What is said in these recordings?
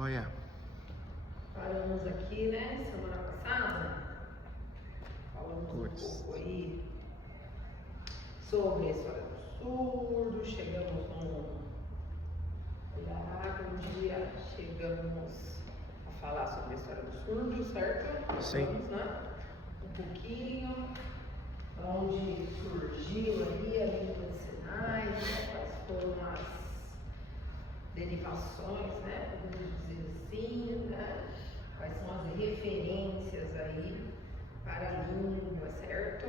Joia. Paramos aqui, né, semana passada, falamos um pouco aí sobre a história do surdo, chegamos no um dia chegamos a falar sobre a história do surdo, certo? Sim. Vamos, né? Um pouquinho, onde surgiu ali a língua de sinais, né? Quais foram as derivações, né? Podemos dizer assim, né? Quais são as referências aí para a língua, certo?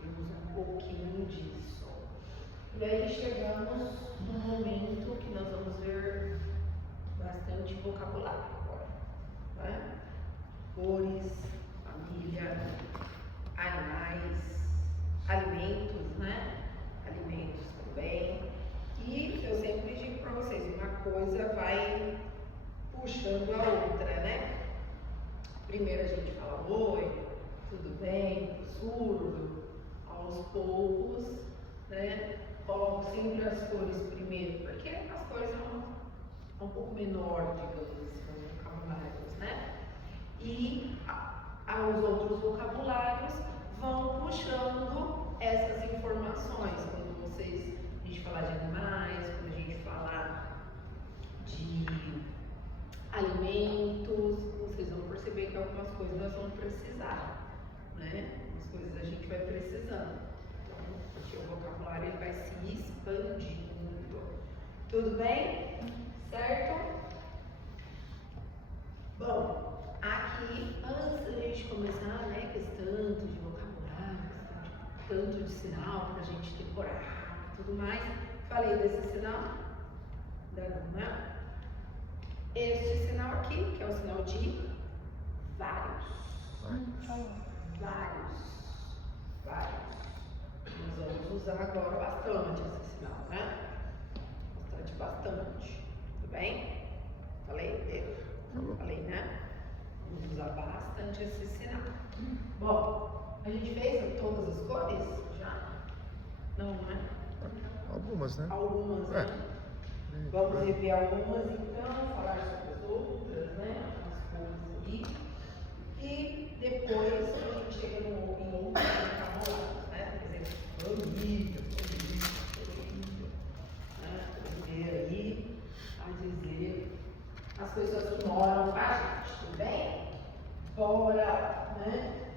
Vimos um pouquinho disso. E aí chegamos num momento que nós vamos ver bastante vocabulário agora, né? Cores, família, animais, alimentos, né? Alimentos também. E eu sempre digo para vocês, uma coisa vai puxando a outra, né? Primeiro a gente fala oi, tudo bem, surdo, aos poucos, né? Coloco sempre as cores primeiro, porque as cores são um pouco menor, digamos assim, os vocabulários, né? E os outros vocabulários vão puxando essas informações. Quando a gente falar de animais, quando a gente falar de alimentos, vocês vão perceber que algumas coisas nós vamos precisar, né? Algumas coisas a gente vai precisando. Então, porque o vocabulário ele vai se expandindo. Tudo bem? Certo? Bom, aqui, antes da gente começar, né, que esse tanto de vocabulário, tanto de sinal para a gente decorar e tudo mais, falei desse sinal, né? Este sinal aqui, que é o sinal de vários. Nós vamos usar agora bastante esse sinal, né? Bastante. Tudo bem? Falei? Falei, né? Vamos usar bastante esse sinal. Bom, a gente fez todas as cores já? Não, né? Algumas, né? Algumas, né? Vamos rever algumas então, falar sobre as outras, né? As cores aí. E depois a gente chega em outros vocabulários, né? Por exemplo, família, né? Dizer aí, a dizer as pessoas que moram com a gente, tudo bem? Bora, né?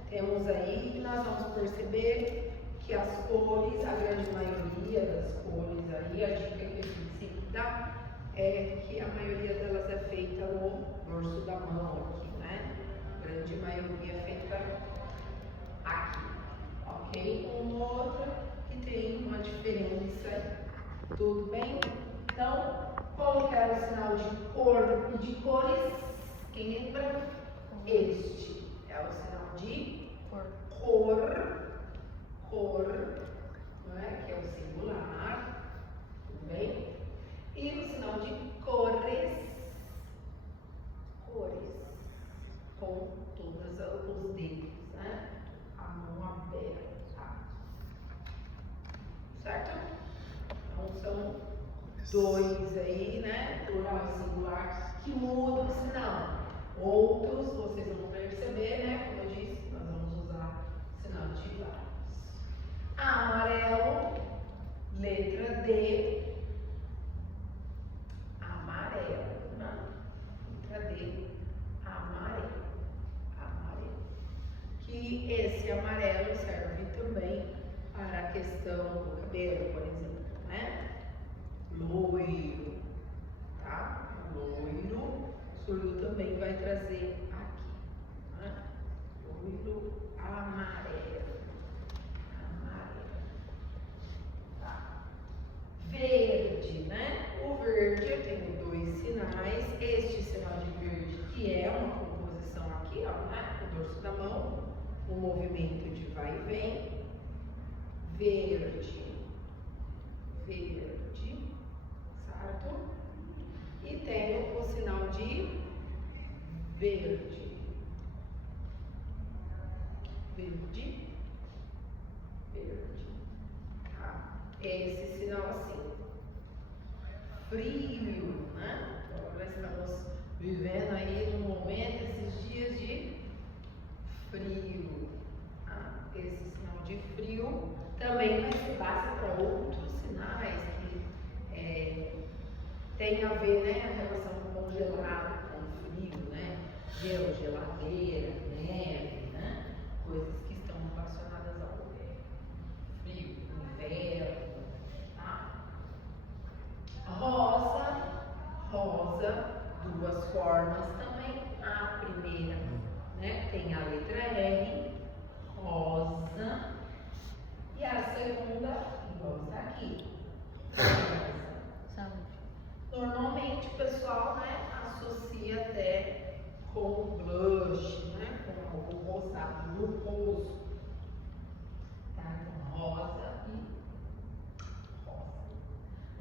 Temos aí, e nós vamos perceber que as cores, a grande maioria das cores aí, a dica que a gente sempre dá é que a maioria delas é feita no dorso da mão aqui, né? A grande maioria é feita aqui, ok? Uma outra que tem uma diferença aí. Tudo bem? Então, qual que era o sinal de cor e de cores? Quem lembra? Este é o sinal de cor, não é? Que é o singular, tudo bem? E o sinal de cores, com todos os dedos, né? A mão aberta, certo? Então são dois aí, né? Plural e singular, que mudam o sinal. Outros vocês vão perceber, né? Como eu disse, nós vamos usar sinal de vários. Amarelo, letra D, amarelo, né? Letra D, amarelo. Que esse amarelo serve também para a questão do cabelo, por exemplo, né? Loiro, tá? Loiro, surdo também vai trazer aqui, né? Loiro, amarelo, tá? Verde, né? O verde eu tenho dois sinais, este sinal de verde que é uma composição aqui, ó, né? O dorso da mão, o movimento de vai e vem, verde, certo? E tenho o sinal de verde, tá? Esse sinal assim, frio, né? Então, nós estamos vivendo aí no momento, esses dias de frio. Tá? Esse sinal de frio também vai ser base para outros sinais que tem a ver, né, a relação com congelado, com frio, né? Gelo, geladeira, neve, né? Coisas que estão relacionadas ao frio, inverno, tá? Rosa, duas formas também. A primeira, né, tem a letra R, rosa, e a segunda, igual está aqui, Saúde. normalmente o pessoal, né, associa até com blush, né, com algo rosado no rosto, tá? Então, rosa e rosa.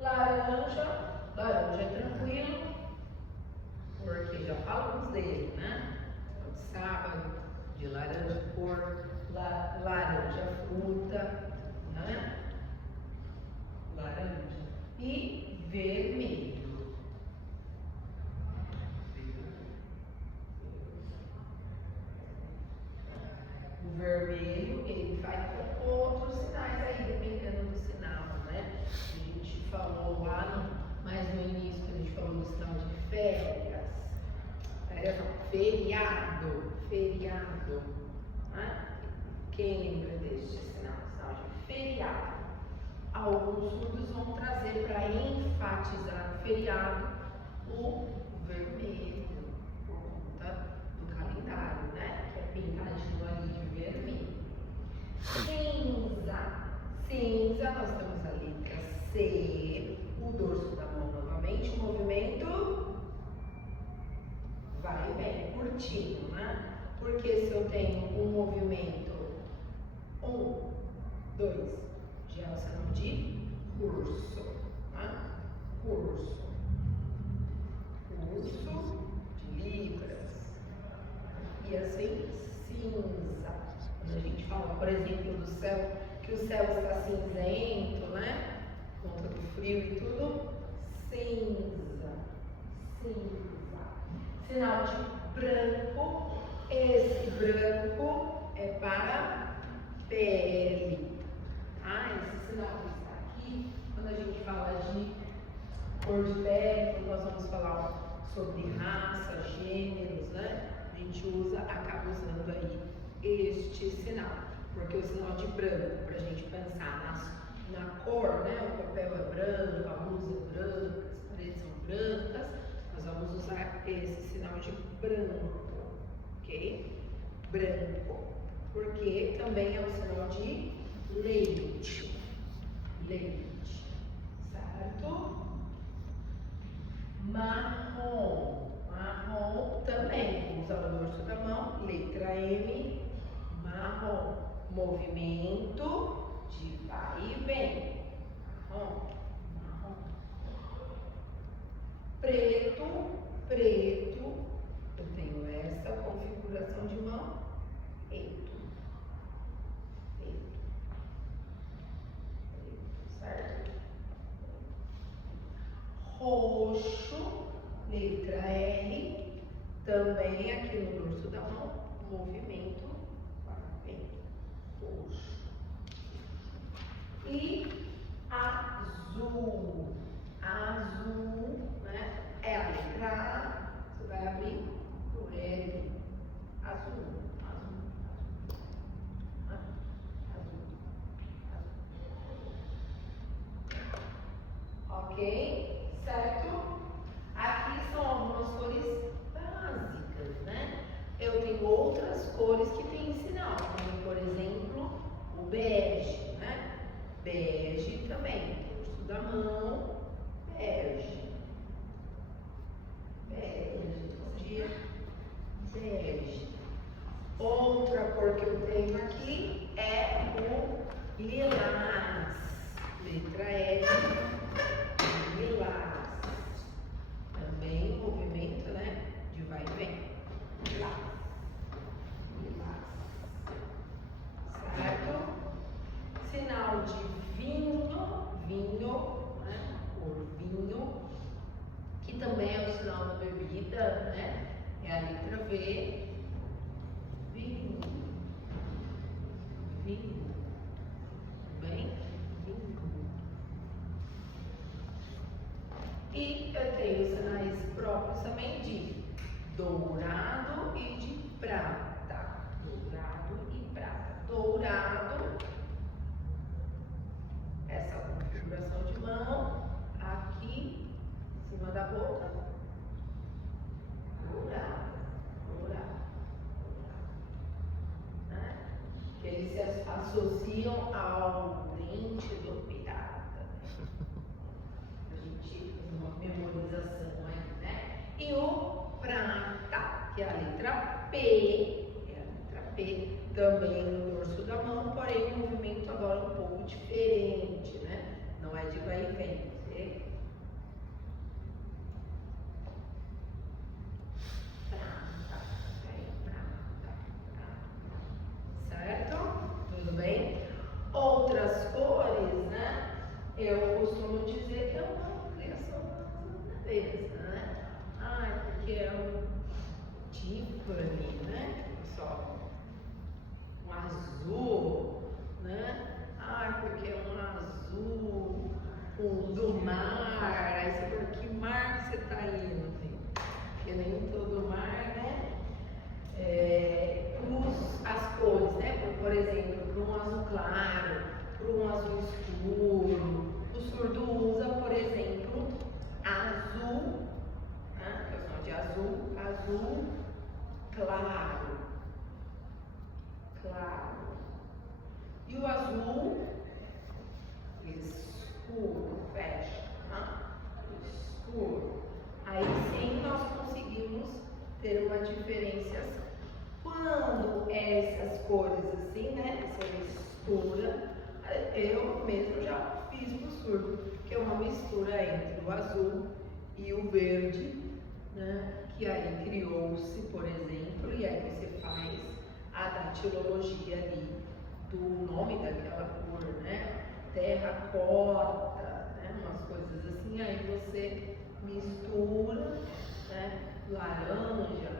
Laranja é tranquilo, porque já falamos dele, né? De sábado, de laranja cor, laranja fruta, né? Laranja. E vermelho. O vermelho, ele vai com outros sinais aí, dependendo do sinal, né? A gente falou lá mais no início, quando a gente falou do sinal de férias. Feriado. Né? Quem lembra deste sinal? Sinal de feriado. Alguns surdos vão trazer para enfatizar o feriado o vermelho, por conta do calendário, né? Que é pintadinho ali de vermelho. Cinza, nós temos a letra C, o dorso da mão novamente, o movimento vai bem, curtinho, né? Porque se eu tenho um movimento 1, 2, já é o sinal de curso, né? Curso de libras. E assim, cinza. Quando a gente fala, por exemplo, do céu, que o céu está cinzento, né? Por conta do frio e tudo, cinza. Sinal de branco, esse branco é para pele. Esse sinal que está aqui, quando a gente fala de cor de pele, quando nós vamos falar sobre raça, gêneros, né? A gente acaba usando aí este sinal, porque o sinal de branco, para a gente pensar na cor, né? O papel é branco, a luz é branca, as paredes são brancas, nós vamos usar esse sinal de branco, ok? Branco, porque também é o sinal de leite, certo? Marrom também, usa o dorso da mão, letra M, marrom, movimento de vai e vem, marrom. Preto, eu tenho essa configuração de mão, preto, certo? Roxo, letra R, também aqui no dorso da mão, movimento, vem, roxo. E azul, né? É a letra A, você vai abrir o L, azul. Ok? Certo? Aqui são algumas cores básicas, né? Eu tenho outras cores que têm sinal, como por exemplo o bege, né? Bege também, dorso da mão, bege. Outra cor que eu tenho aqui é o lilás, letra L, lilás. Também movimento, né? De vai e vem. Lilás. Certo? Sinal de vinho V, vinho. Vinho. Bem? Vinho. E eu tenho os sinais próprios também de dourado e de prata. Dourado e prata. Dourado, essa configuração de mão, aqui, em cima da boca. Dourado, dourado, dourado. Né? Que eles se associam ao dente do pirata. A gente faz uma memorização aí, né? E o prata, que é a letra P, também no dorso da mão, porém o movimento agora um pouco diferente, né? Não é de vai e vem, certo? Tudo bem? Outras cores, né? Eu costumo dizer que é uma criação da natureza, né? Porque é um Tiffany, né? Só um azul, né? Porque é um azul do mar. Aí você fala, que mar você está indo? Porque nem todo mar, né? As cores, né? Por exemplo, para um azul claro, para um azul escuro. O surdo usa, por exemplo, azul, né? Que eu chamo de azul claro. E o azul escuro, fecha, tá? Escuro. Aí sim nós conseguimos ter uma diferenciação. Quando essas cores assim, né, são escuras, eu mesmo já fiz pro surdo, que é uma mistura entre o azul e o verde, né, que aí criou-se, por exemplo, e aí você faz a datilologia ali do nome daquela cor, né, terracota, né, umas coisas assim, aí você mistura, né, laranja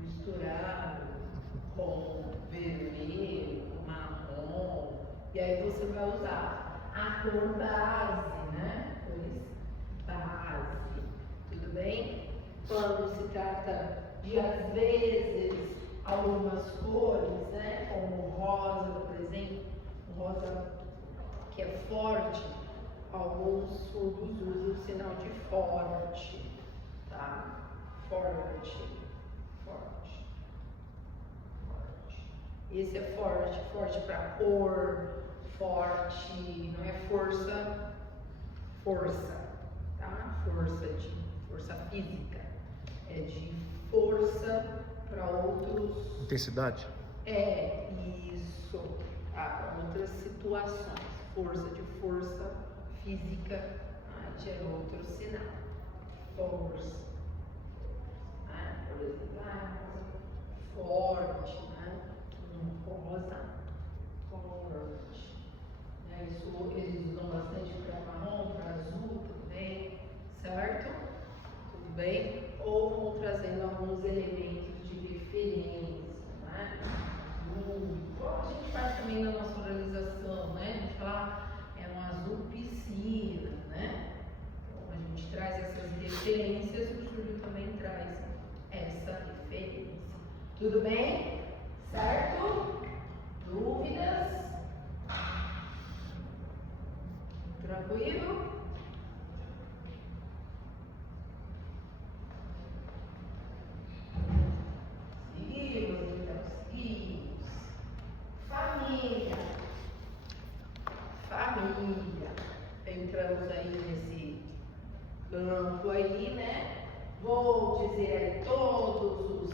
misturado com vermelho, com marrom, e aí você vai usar a cor base, né? Cores base, tudo bem? Quando se trata de, às vezes, algumas cores, né? Como rosa, por exemplo, um rosa que é forte, alguns surdos usam o sinal de forte, tá? Forte. Esse é forte para cor, forte, não é força, tá? Força física, é de força para outros. Intensidade? Isso, tá? Para outras situações, força física, já é outro sinal, força, né? Por exemplo, forte, né? Rosa, forte, né? Isso eles usam bastante para marrom, para azul também, certo? Tudo bem? Ou vão trazendo alguns elementos de referência, né? Igual a gente faz também na nossa organização, né? A gente fala, é um azul piscina, né? Então a gente traz essas referências, o surdo também traz essa referência. Tudo bem? Certo? Dúvidas? Tranquilo? Seguimos, então, seguimos. Família. Entramos aí nesse campo aí, né? Vou dizer aí todos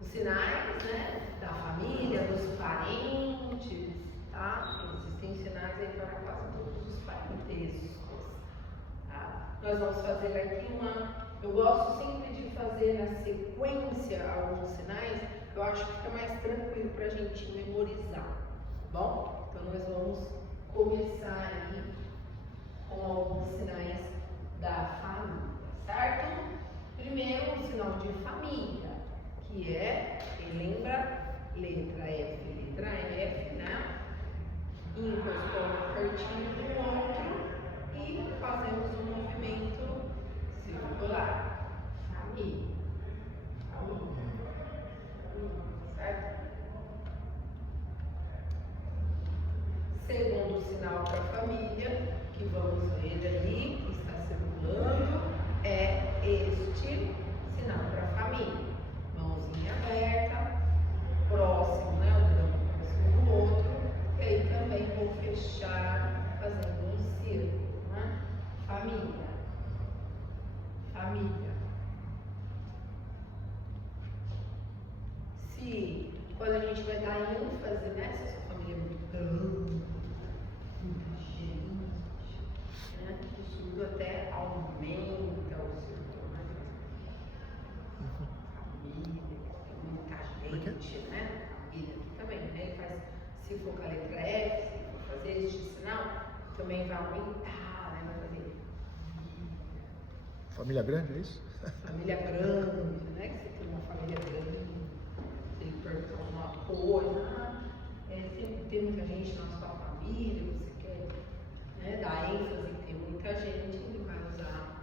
os sinais, né, da família, dos parentes, tá? Existem sinais aí para quase todos os parentescos, tá? Nós vamos fazer aqui eu gosto sempre de fazer na sequência alguns sinais, eu acho que fica mais tranquilo para a gente memorizar, tá bom? Então nós vamos começar aí com alguns sinais da família, certo? primeiro o sinal de família, que é, lembra, letra F, né? Encostou pertinho do outro e fazemos um movimento circular. Família. Certo? Segundo sinal para a família, que vamos ver ali, que está circulando, é este sinal para a família. Mãozinha aberta, próximo, né? O dedo próximo do outro. E aí também vou fechar fazendo um círculo, né? Família. Família. Se quando a gente vai dar ênfase, né? Se a sua família é muito grande, muita gente, né? Isso até aumenta o círculo, né? Família, tem muita gente, né? Família aqui também, né? Faz, se for com a letra F, se for fazer este sinal, também vai aumentar, né? Vai fazer Família grande, é isso? família grande, né? Que você tem uma família grande, você pergunta alguma coisa, sempre tem muita gente na sua família, você quer, né, dar ênfase que tem muita gente, ele vai usar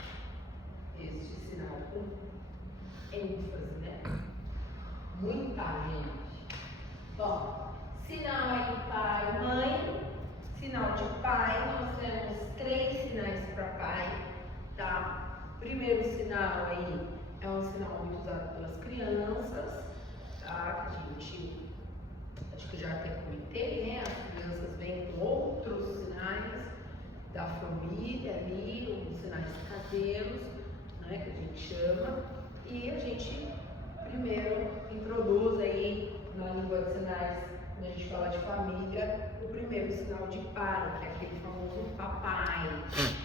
este sinal com ênfase, né? Muita gente. Bom, sinal aí pai e mãe. Sinal de pai, nós temos 3 sinais para pai, tá? Primeiro sinal aí é um sinal muito usado pelas crianças, tá? Que a gente, acho que já até comentei, né? As crianças vêm com outros sinais da família ali, os sinais caseiros, né? Que a gente chama, e a gente primeiro introduz aí na língua de sinais, quando a gente fala de família, o primeiro sinal de pai, que é aquele famoso papai,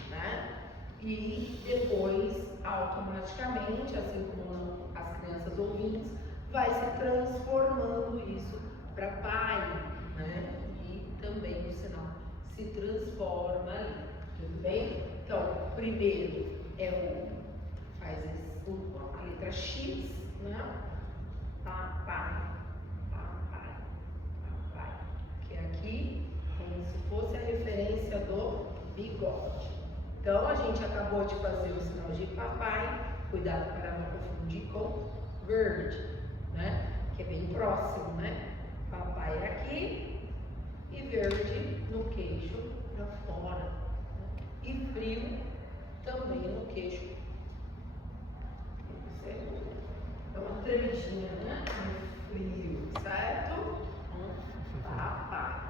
né? E depois, automaticamente, assim como as crianças ouvintes, vai se transformando isso para pai, né? E também o sinal se transforma ali, tudo bem? Então, primeiro faz a letra X, né? Papai, papai, papai, que é aqui como se fosse a referência do bigode. Então, a gente acabou de fazer o sinal de papai, cuidado para não confundir com verde, né? Que é bem próximo, né? Papai aqui e verde no queixo para fora. Né? E frio também no queixo. É uma tremidinha, né? No frio, certo? Papai.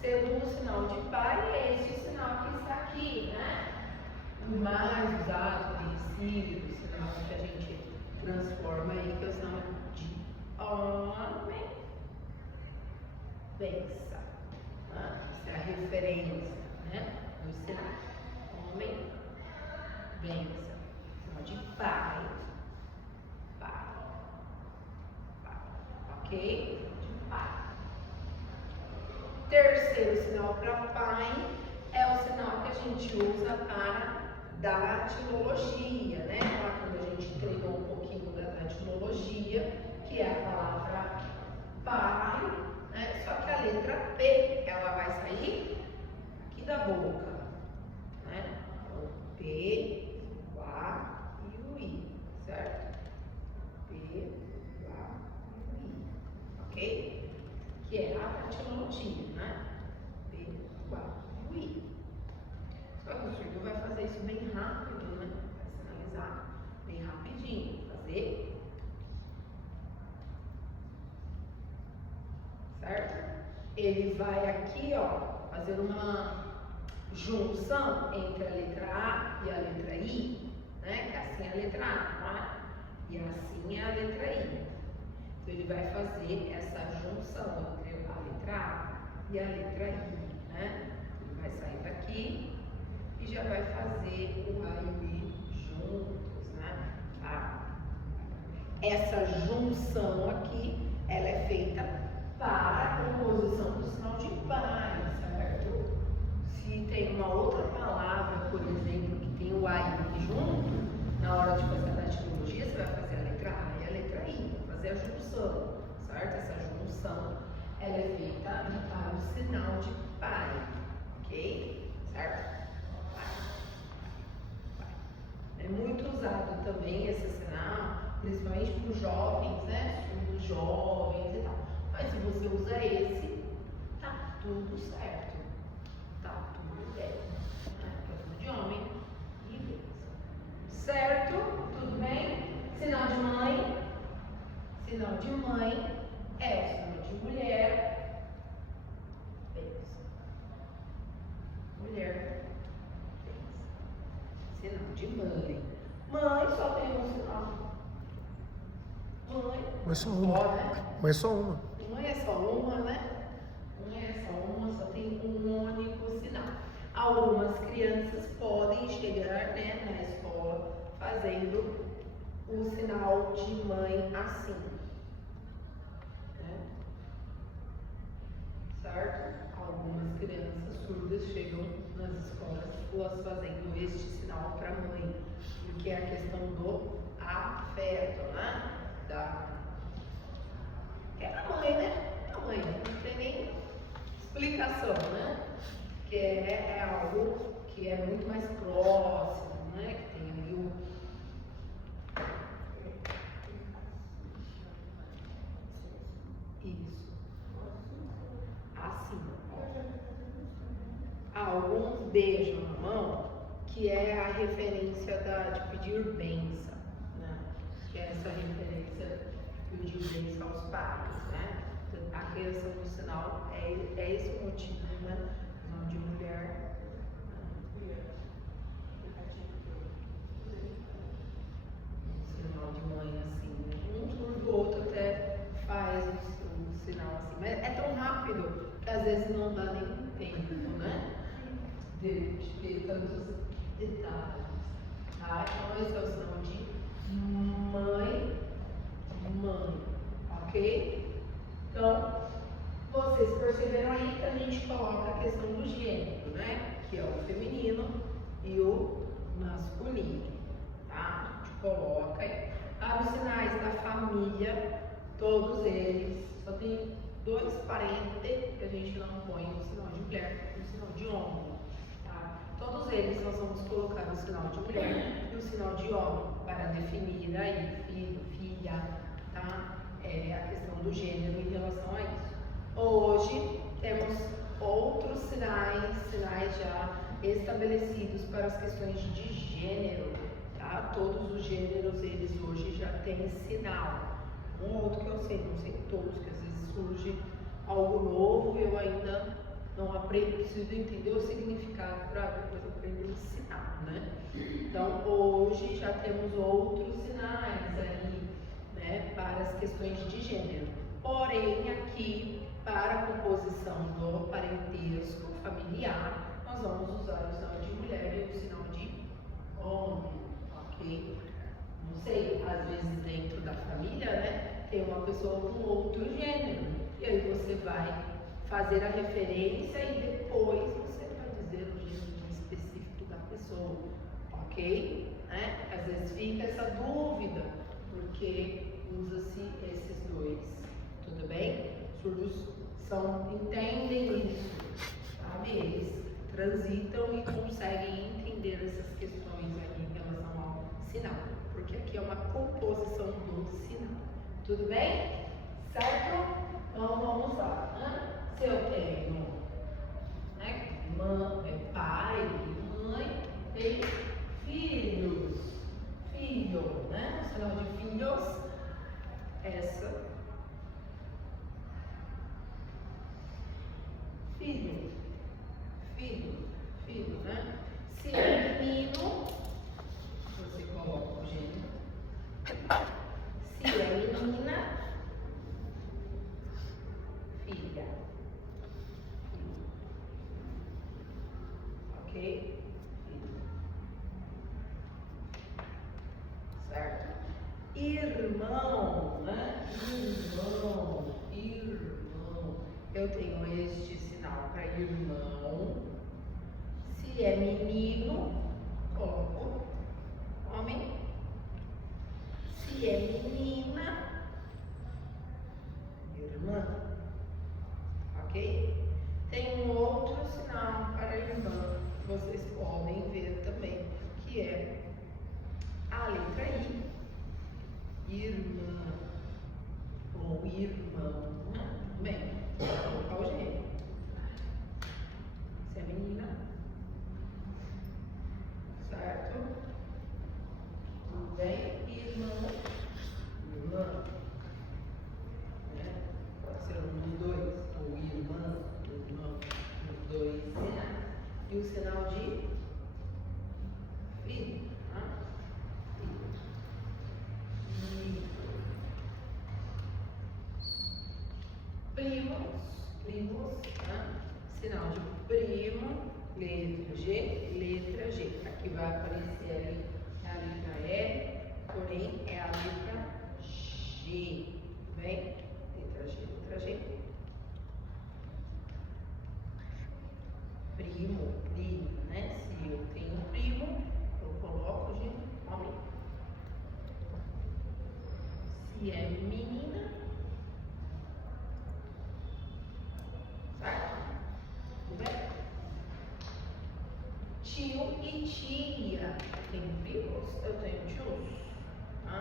Segundo sinal de pai é esse sinal que está aqui, né? O mais usado, conhecido, o sinal que a gente transforma aí, que é o sinal de homem. Benção. Essa é a referência, né? Do sinal. Homem, benção. Sinal de pai. Pai. Pai. Ok? De pai. Terceiro sinal para pai é o sinal que a gente usa para datilologia, né? Lá quando a gente treinou um pouquinho da datilologia, que é a palavra pai, né? Só que a letra P, ela vai sair aqui da boca, né? O P, o A e o I, certo? P, o A e o I, ok? Que é a datilologia, né? P, U, A, U, I. Só que o surdo vai fazer isso bem rápido, né? Vai sinalizar bem rapidinho. Fazer. Certo? Ele vai aqui, ó, fazer uma junção entre a letra A e a letra I, né? Que assim é a letra A, não é? E assim é a letra I. Então, ele vai fazer essa junção entre a letra A e a letra I, né? Ele vai sair daqui e já vai fazer o A e o I juntos, né? A. Essa junção aqui, ela é feita para a composição do sinal de pai, certo? Se tem uma outra palavra, por exemplo, que tem tudo certo. Tá tudo bem. Né? É tudo de homem e Deus. Certo? Tudo bem? Sinal de mãe. Sinal de mãe é o sinal de mulher. Bênção. Mulher. Bênção. Sinal de mãe. Mãe só tem um sinal. Mãe. Mas só uma. Só, né? Mas só uma. Mãe é só uma, né? Mãe é só uma, só tem um único sinal. Algumas crianças podem chegar, né, na escola fazendo o sinal de mãe assim. Né? Certo? Algumas crianças surdas chegam nas escolas fazendo este sinal para mãe, porque é a questão do afeto, né? É a mãe, né? É a mãe, não tem nem explicação, né? Que é algo que é muito mais próximo, né? Que tem ali o. Isso. Assim. Alguns beijam na mão, que é a referência de pedir bênção, né? Que é essa referência de pedir bênção aos pais, né? A criação do sinal é esse o motivo, né? O nome de mulher. Sinal de mãe assim, né? Um por outro até faz o sinal assim, mas é tão rápido que às vezes não dá nem tempo, né? De ter tantos detalhes. Tá? Então esse é o sinal de mãe, ok? Então, vocês perceberam aí que a gente coloca a questão do gênero, né? Que é o feminino e o masculino, tá? A gente coloca aí. Para os sinais da família, todos eles, só tem 2 parênteses que a gente não põe no sinal de mulher e no sinal de homem, tá? Todos eles nós vamos colocar o sinal de mulher e o sinal de homem para definir aí filho, filha, tá? É a questão do gênero em relação a isso. Hoje temos outros sinais já estabelecidos para as questões de gênero, tá? Todos os gêneros, eles hoje já têm sinal. Um outro que eu sei, não sei todos, que às vezes surge algo novo e eu ainda não aprendo, preciso entender o significado para depois aprender o sinal, né? Então hoje já temos outros sinais aí, né, para as questões de gênero. Porém, aqui, para a composição do parentesco familiar, nós vamos usar o sinal de mulher e o sinal de homem, ok? Não sei, às vezes dentro da família, né, tem uma pessoa com outro gênero, e aí você vai fazer a referência e depois você vai dizer o gênero específico da pessoa, ok? Né? Às vezes fica essa dúvida, porque usa-se esses 2, tudo bem? Surdos entendem isso, sabe? Eles transitam e conseguem entender essas questões aí em relação ao sinal, porque aqui é uma composição do sinal, tudo bem? Certo? Então vamos lá, né? Se eu tenho, né, pai e mãe, tem filhos, filho, né? O sinal de filhos, essa, filho, né? Se é menino, você coloca o gênero. Se é menina, filha. Ok? Certo? Irmão, né? Irmão. Eu tenho este sinal para irmão. Se é menino, coloco homem. Se é menina, irmã. Ok? Tem um outro sinal para irmã, que vocês podem ver também, que é a letra I, irmã ou irmão. Bem, vou colocar o gênero. Sinal de primo, letra G. Aqui vai aparecer ali a letra E, porém é a letra G. Tudo bem? Letra G. Primo, né? Se eu tenho primo, eu coloco de homem. Se é menina, certo? Tudo bem? Tio e tia. Tenho primos? Eu tenho tios. Tá?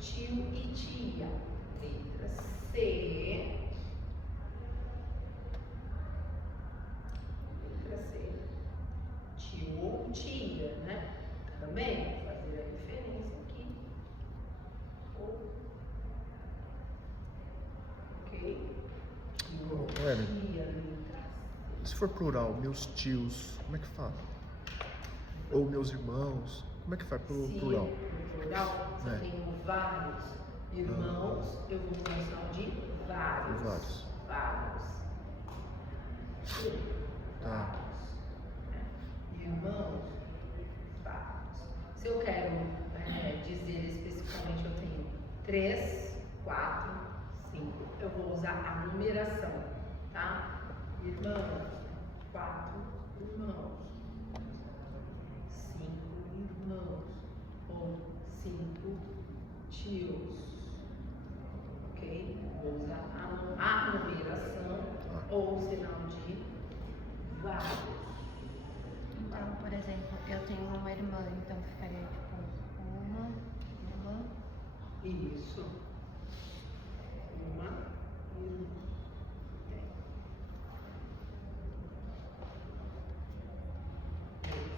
Tio e tia. Letra C. Letra C. Tio ou tia, né? Também vou fazer a diferença aqui. Ok? Tio, Ellen, tia, letra C. se for plural, meus tios, como é que fala? Ou meus irmãos, como é que faz pro Se plural? no plural, se eu tenho vários irmãos, eu vou usar o sinal de vários. Vários. Tá. Irmãos, vários. Se eu quero dizer especificamente, eu tenho 3, 4, 5, eu vou usar a numeração, tá? Irmãos, 4 irmãos, 5 irmãos, ou 5 tios, ok? Vou usar a numeração ou o sinal de vários. Então, por exemplo, eu tenho uma irmã, então ficaria tipo uma irmã. Isso. Uma irmã.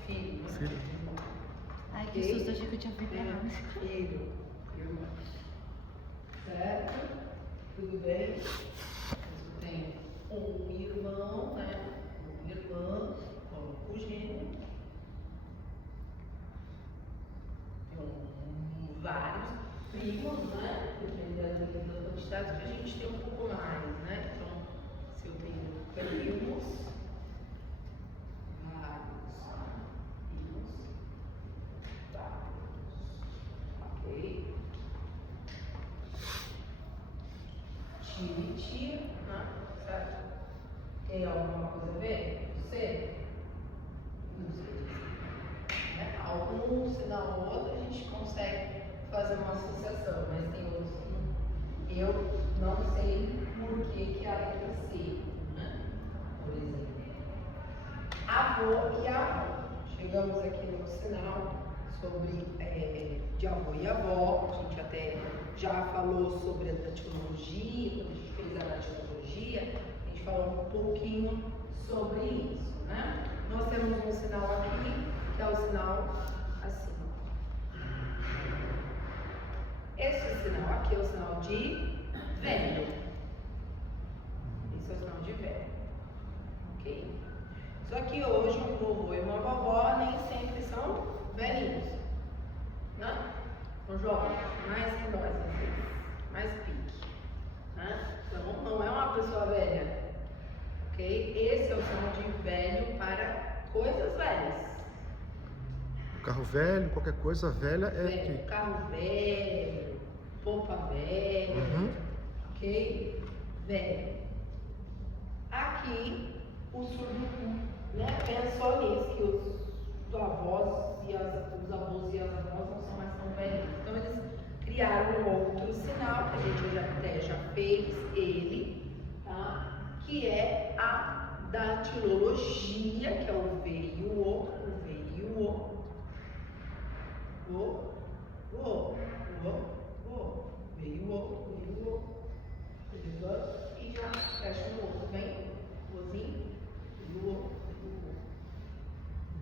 Filho. Filho. Ai, que susto, achei que eu tinha feito errado. Filho. Irmã. Certo? Tudo bem? Eu tenho um irmão, né? Uma irmã, coloco o gênero. Vários primos, né? Dependendo da quantidade que a gente tem um pouco mais, né? Então, se eu tenho primos, ok? Tio e tia, né? Certo? Tem alguma coisa a ver? Você? Não sei. Né? Algum sinal ou outro a gente consegue fazer uma associação, mas tem outros que eu não sei por que a letra C, né? Por exemplo. Avô e avó. Chegamos aqui no sinal sobre de avô e avó. A gente até já falou sobre a datilologia, quando a gente fez a datilologia, a gente falou um pouquinho sobre isso, né? Nós temos um sinal aqui, que é o sinal assim. Esse sinal aqui é o sinal de velho. Esse é o sinal de velho. Ok? Só que hoje um vovô e uma vovó nem sempre são velhinhos, né? São jovens, mais que nós, às vezes, mais pique, né? Então não é uma pessoa velha, ok? Esse é o sinal de velho para coisas velhas. O carro velho, qualquer coisa velha é Velho, aqui. carro velho, roupa velha, ok? Velho. Aqui o surdo, né, pensou nisso, que os avós e os avós e as avós não são mais tão velhos. Então eles criaram um outro sinal, que a gente até já fez ele, tá? Que é a datilologia, que é o V e o O, e já fecha no outro, vem? Vozinho, o.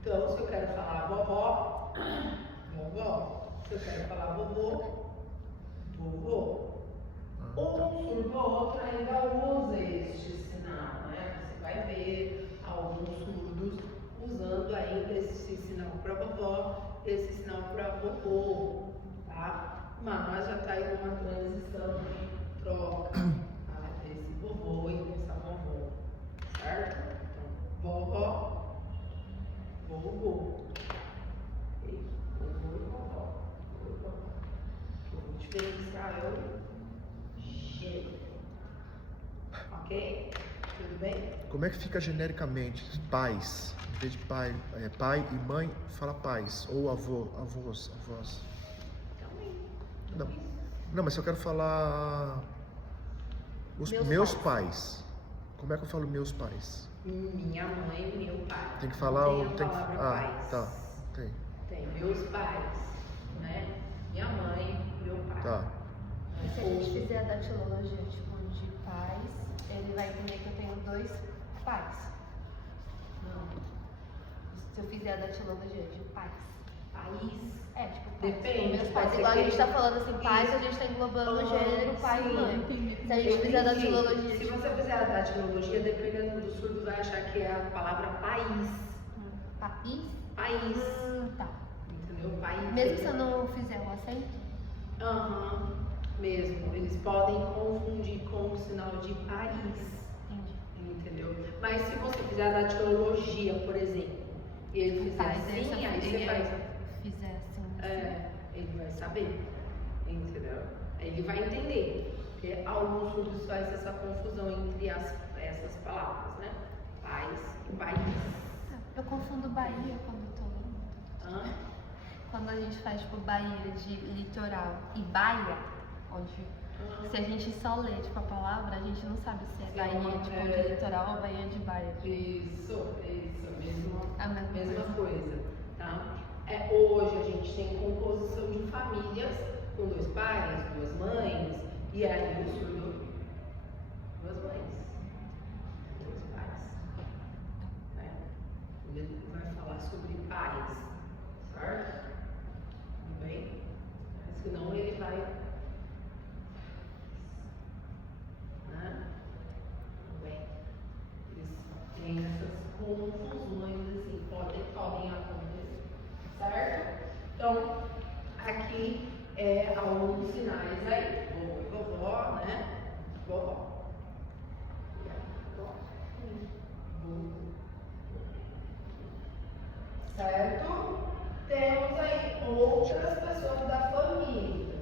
Então, se eu quero falar vovó, vovó. Se eu quero falar vovô, vovô. Um surdo ou outro ainda usa este sinal, né? Você vai ver alguns surdos usando ainda esse sinal para vovó, esse sinal para vovô, tá? Mas já está aí uma transição de troca, tá? Desse vovô e dessa vovó, certo? Como é que fica genericamente? Pais. Em vez de pai, pai e mãe, fala pais. Ou avós. Também. Não, não, mas se eu quero falar os meus pais. Como é que eu falo meus pais? Minha mãe e meu pai. Tem que falar Tem o. a Tem que, palavra pais. tá. Tem. Tem meus pais, né? Minha mãe e meu pai. Tá. E se a gente fizer a datilologia, tipo, de pais, ele vai entender que eu tenho 2 pais. Não. Se eu fizer a datilologia de pais. País. É, tipo, pais. Depende, Meus pode pais. ser Igual a que gente tá falando assim, pais, isso. a gente tá englobando o gênero pai e Sim. mãe. Se a gente fizer a datilologia Se de você fizer a datilologia, dependendo do surdo, vai achar que é a palavra país. país, País. tá. Entendeu? País. Mesmo se eu não fizer o acento? Aham. Mesmo. Eles podem confundir com o sinal de país. Entendi. Entendeu? Mas se você fizer a datilologia, por exemplo, e ele fizer Faz assim, essa- aí você faz. Fizer assim. É, ele vai saber. Entendeu? Ele vai entender. Porque alguns surdos fazem essa confusão entre essas palavras, né? Pais e país. Eu confundo Bahia quando eu tô. Hã? Quando a gente faz tipo Bahia de litoral e Baia, onde se a gente só lê tipo a palavra, a gente não sabe se é Bahia tipo de litoral ou Bahia de Baia. Isso, A mesma coisa, tá? Hoje a gente tem composição de famílias com 2 pais, 2 mães, e aí o surdo, 2 mães, 2 pais, né? Ele vai falar sobre pais, certo? Tudo bem? Mas senão ele vai, né? Tudo bem? Eles têm essas confusões assim, podem acontecer, certo? Então, aqui alguns sinais aí, vovô e vovó, né? Vovó. Certo? Temos aí outras pessoas da família,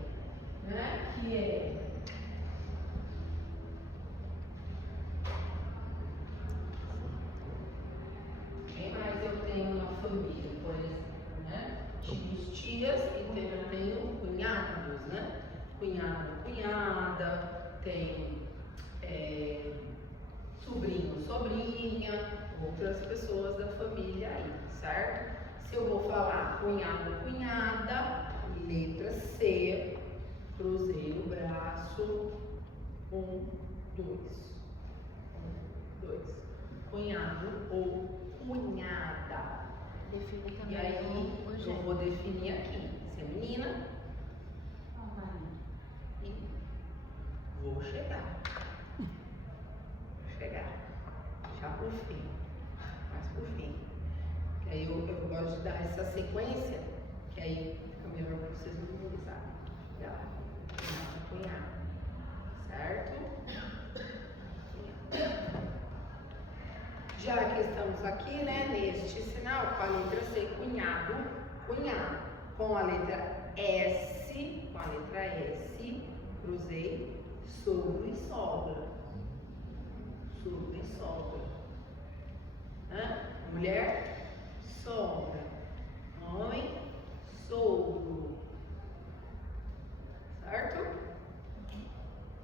né? Que é quem mais eu tenho na família, por exemplo, né? Tios, tias e tenho cunhados, né? Cunhado, cunhada, tem sobrinho, sobrinha, outras pessoas da família aí, certo? Se eu vou falar cunhado, cunhada, letra C, cruzei o braço, 1, 2. 1, 2. Cunhado ou cunhada. Define E também aí o eu gênero. vou definir aqui, se é menina, e vou chegar. Já por fim, mais por fim. Que aí eu gosto de dar essa sequência, que aí fica melhor para vocês memorizarem. Olha lá, cunhado, certo? Cunhado. Já que estamos aqui, né, neste sinal, com a letra C, cunhado, cunhado. Com a letra S, cruzei, sogro e sogra. Sogro e sogra. Mulher, sogra. Homem, sogro. Certo?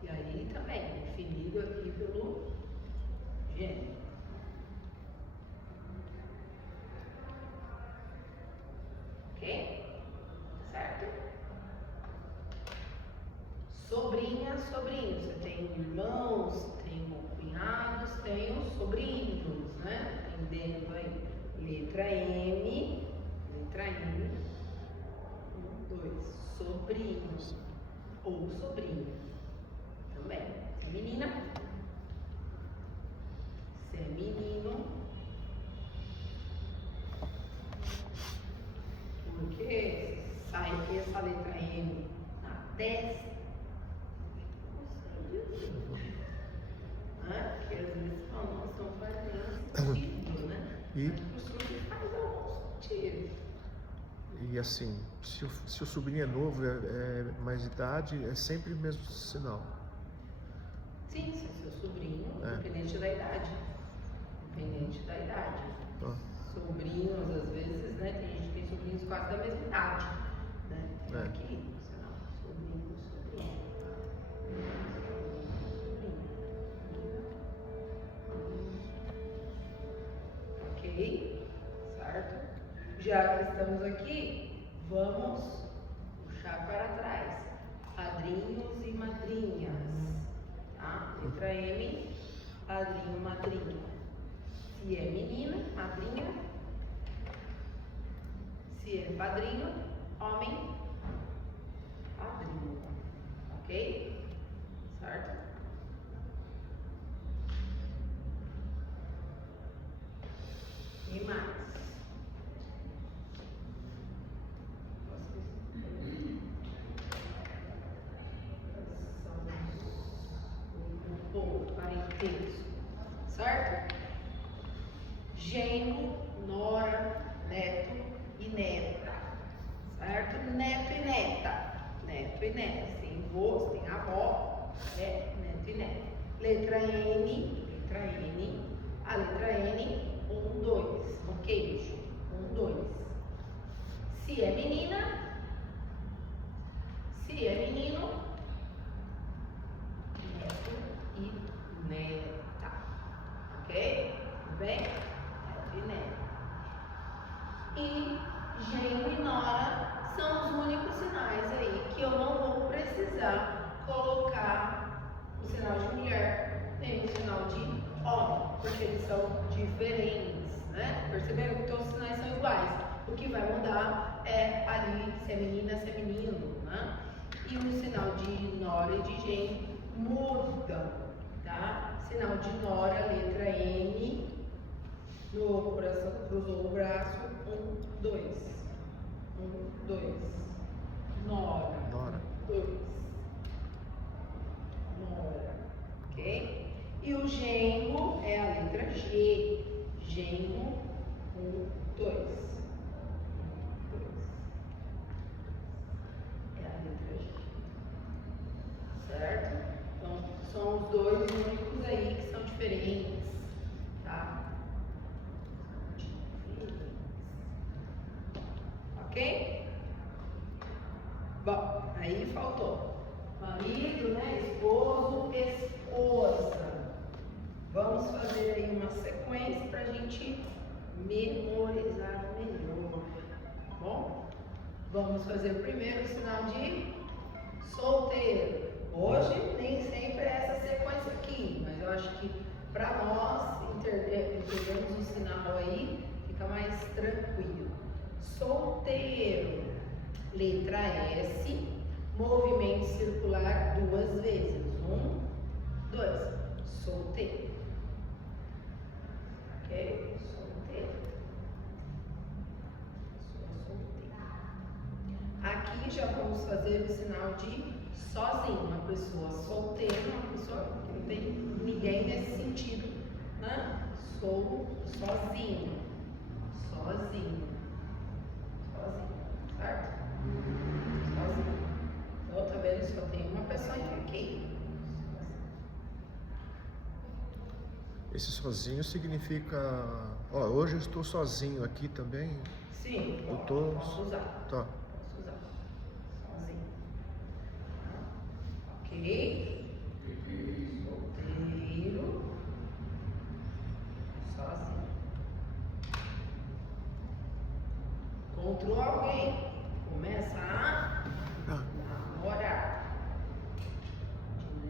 E aí também, definido aqui pelo gênero. Ok? Certo? Sobrinha, sobrinhos. Eu tenho irmãos, tenho cunhados, tenho sobrinhos, né? Entendendo aí. Letra M. 1, 2. Sobrinhos. Ou sobrinho. Também. Se é menina. Se é menino. Porque sai essa letra M na testa. Que às vezes não faz nenhum sentido, né? E? Mas o surdo faz algum sentido. E assim, se o sobrinho é novo, é mais idade, é sempre o mesmo sinal. Sim, se é seu sobrinho, É. independente da idade. né? Tem gente que tem sobrinhos quase da mesma idade, né? Então, É. aqui, sei lá, sobrinho, sobrinha. Ok? Certo? Já que estamos aqui, vamos puxar para trás. Padrinhos e madrinhas. Tá? Letra M, padrinho, madrinha. Se é menina, madrinha. Se é padrinho, homem, padrinho. Ok? Certo? E mais? O parentesco, certo? Genro, nora, neto e neta, certo? Neto e neta, neto e neta, sem vô, sem avó, é neto e neta. Letra N, a letra N, 1, 2, ok, bicho? 1, 2. Se é menina, se é menino, neto e neta, ok? Tudo bem? Neto e neta. E genro e nora são os únicos sinais aí que eu não vou precisar colocar o sinal de mulher nem o sinal de homem, porque eles são diferentes, né? Perceberam que todos os sinais são iguais. O que vai mudar é ali se é menina, se é menino, né? E o sinal de nora e de genro mudam, tá? Sinal de nora, letra N, no coração, cruzou o braço, 1, 2. 1, 2. Nora. Nora. 2. Nora. Ok? E o genro é a letra G. Genro, 1, 2. 2. É a letra G. Certo? Então, são os dois únicos aí que são diferentes. Tá? Ok? Bom, aí faltou marido, né? Esposo, esposa. Vamos fazer aí uma sequência para a gente memorizar melhor. Tá bom? Vamos fazer primeiro o sinal de solteiro. Hoje nem sempre é essa sequência aqui, mas eu acho que para nós entendermos o sinal aí, fica mais tranquilo. Solteiro, letra S, movimento circular 2 vezes. 1, 2. Solteiro. Ok? Solteiro. Aqui já vamos fazer o sinal de sozinho. Uma pessoa solteira, uma pessoa que não tem ninguém nesse sentido, né? Sou sozinho. Sozinho. Certo? Sozinho. Então, tá vendo? Só tem uma pessoa aqui. Esse sozinho significa, ó, hoje eu estou sozinho aqui também. Sim, Eu tô. posso usar. Tá. Posso usar. Sozinho. Ok? Solteiro. Sozinho. Encontrou alguém. Começa a namorar.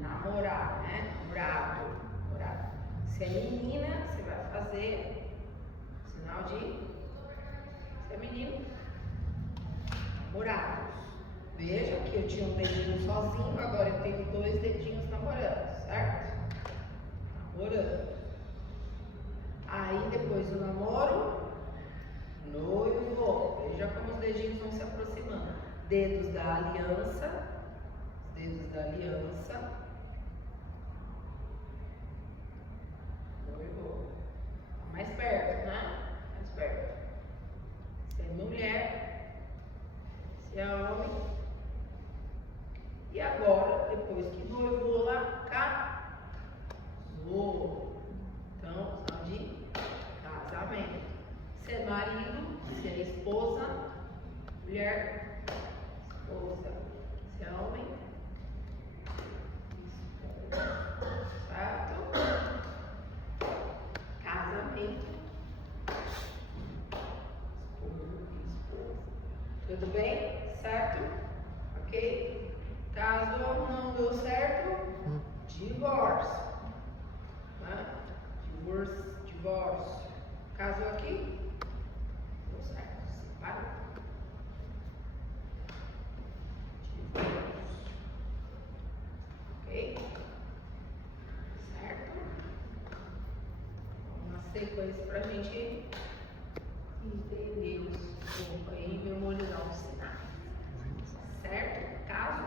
Namorar, né? Bravo. Bravo. Se é menina, você vai fazer sinal de. Se é menino, namorados. Veja que eu tinha um dedinho sozinho, agora eu tenho 2 dedinhos namorando, certo? Namorando. Aí depois do namoro, noivo. Veja como os dedinhos vão se aproximando. Dedos da aliança. Dedos da aliança. Noivo. Mais perto, né? Mais perto. Se é mulher. Se é homem. E agora, depois que noivou lá, casou. Então, sinal de casamento. Se é marido, se é esposa. Tudo bem? Certo? Ok? Caso não deu certo, divórcio. Né? Divórcio. Caso aqui, deu certo. Separou. Divórcio. Ok? Certo? Uma sequência pra gente entender e memorizar os sinais. Certo? Caso?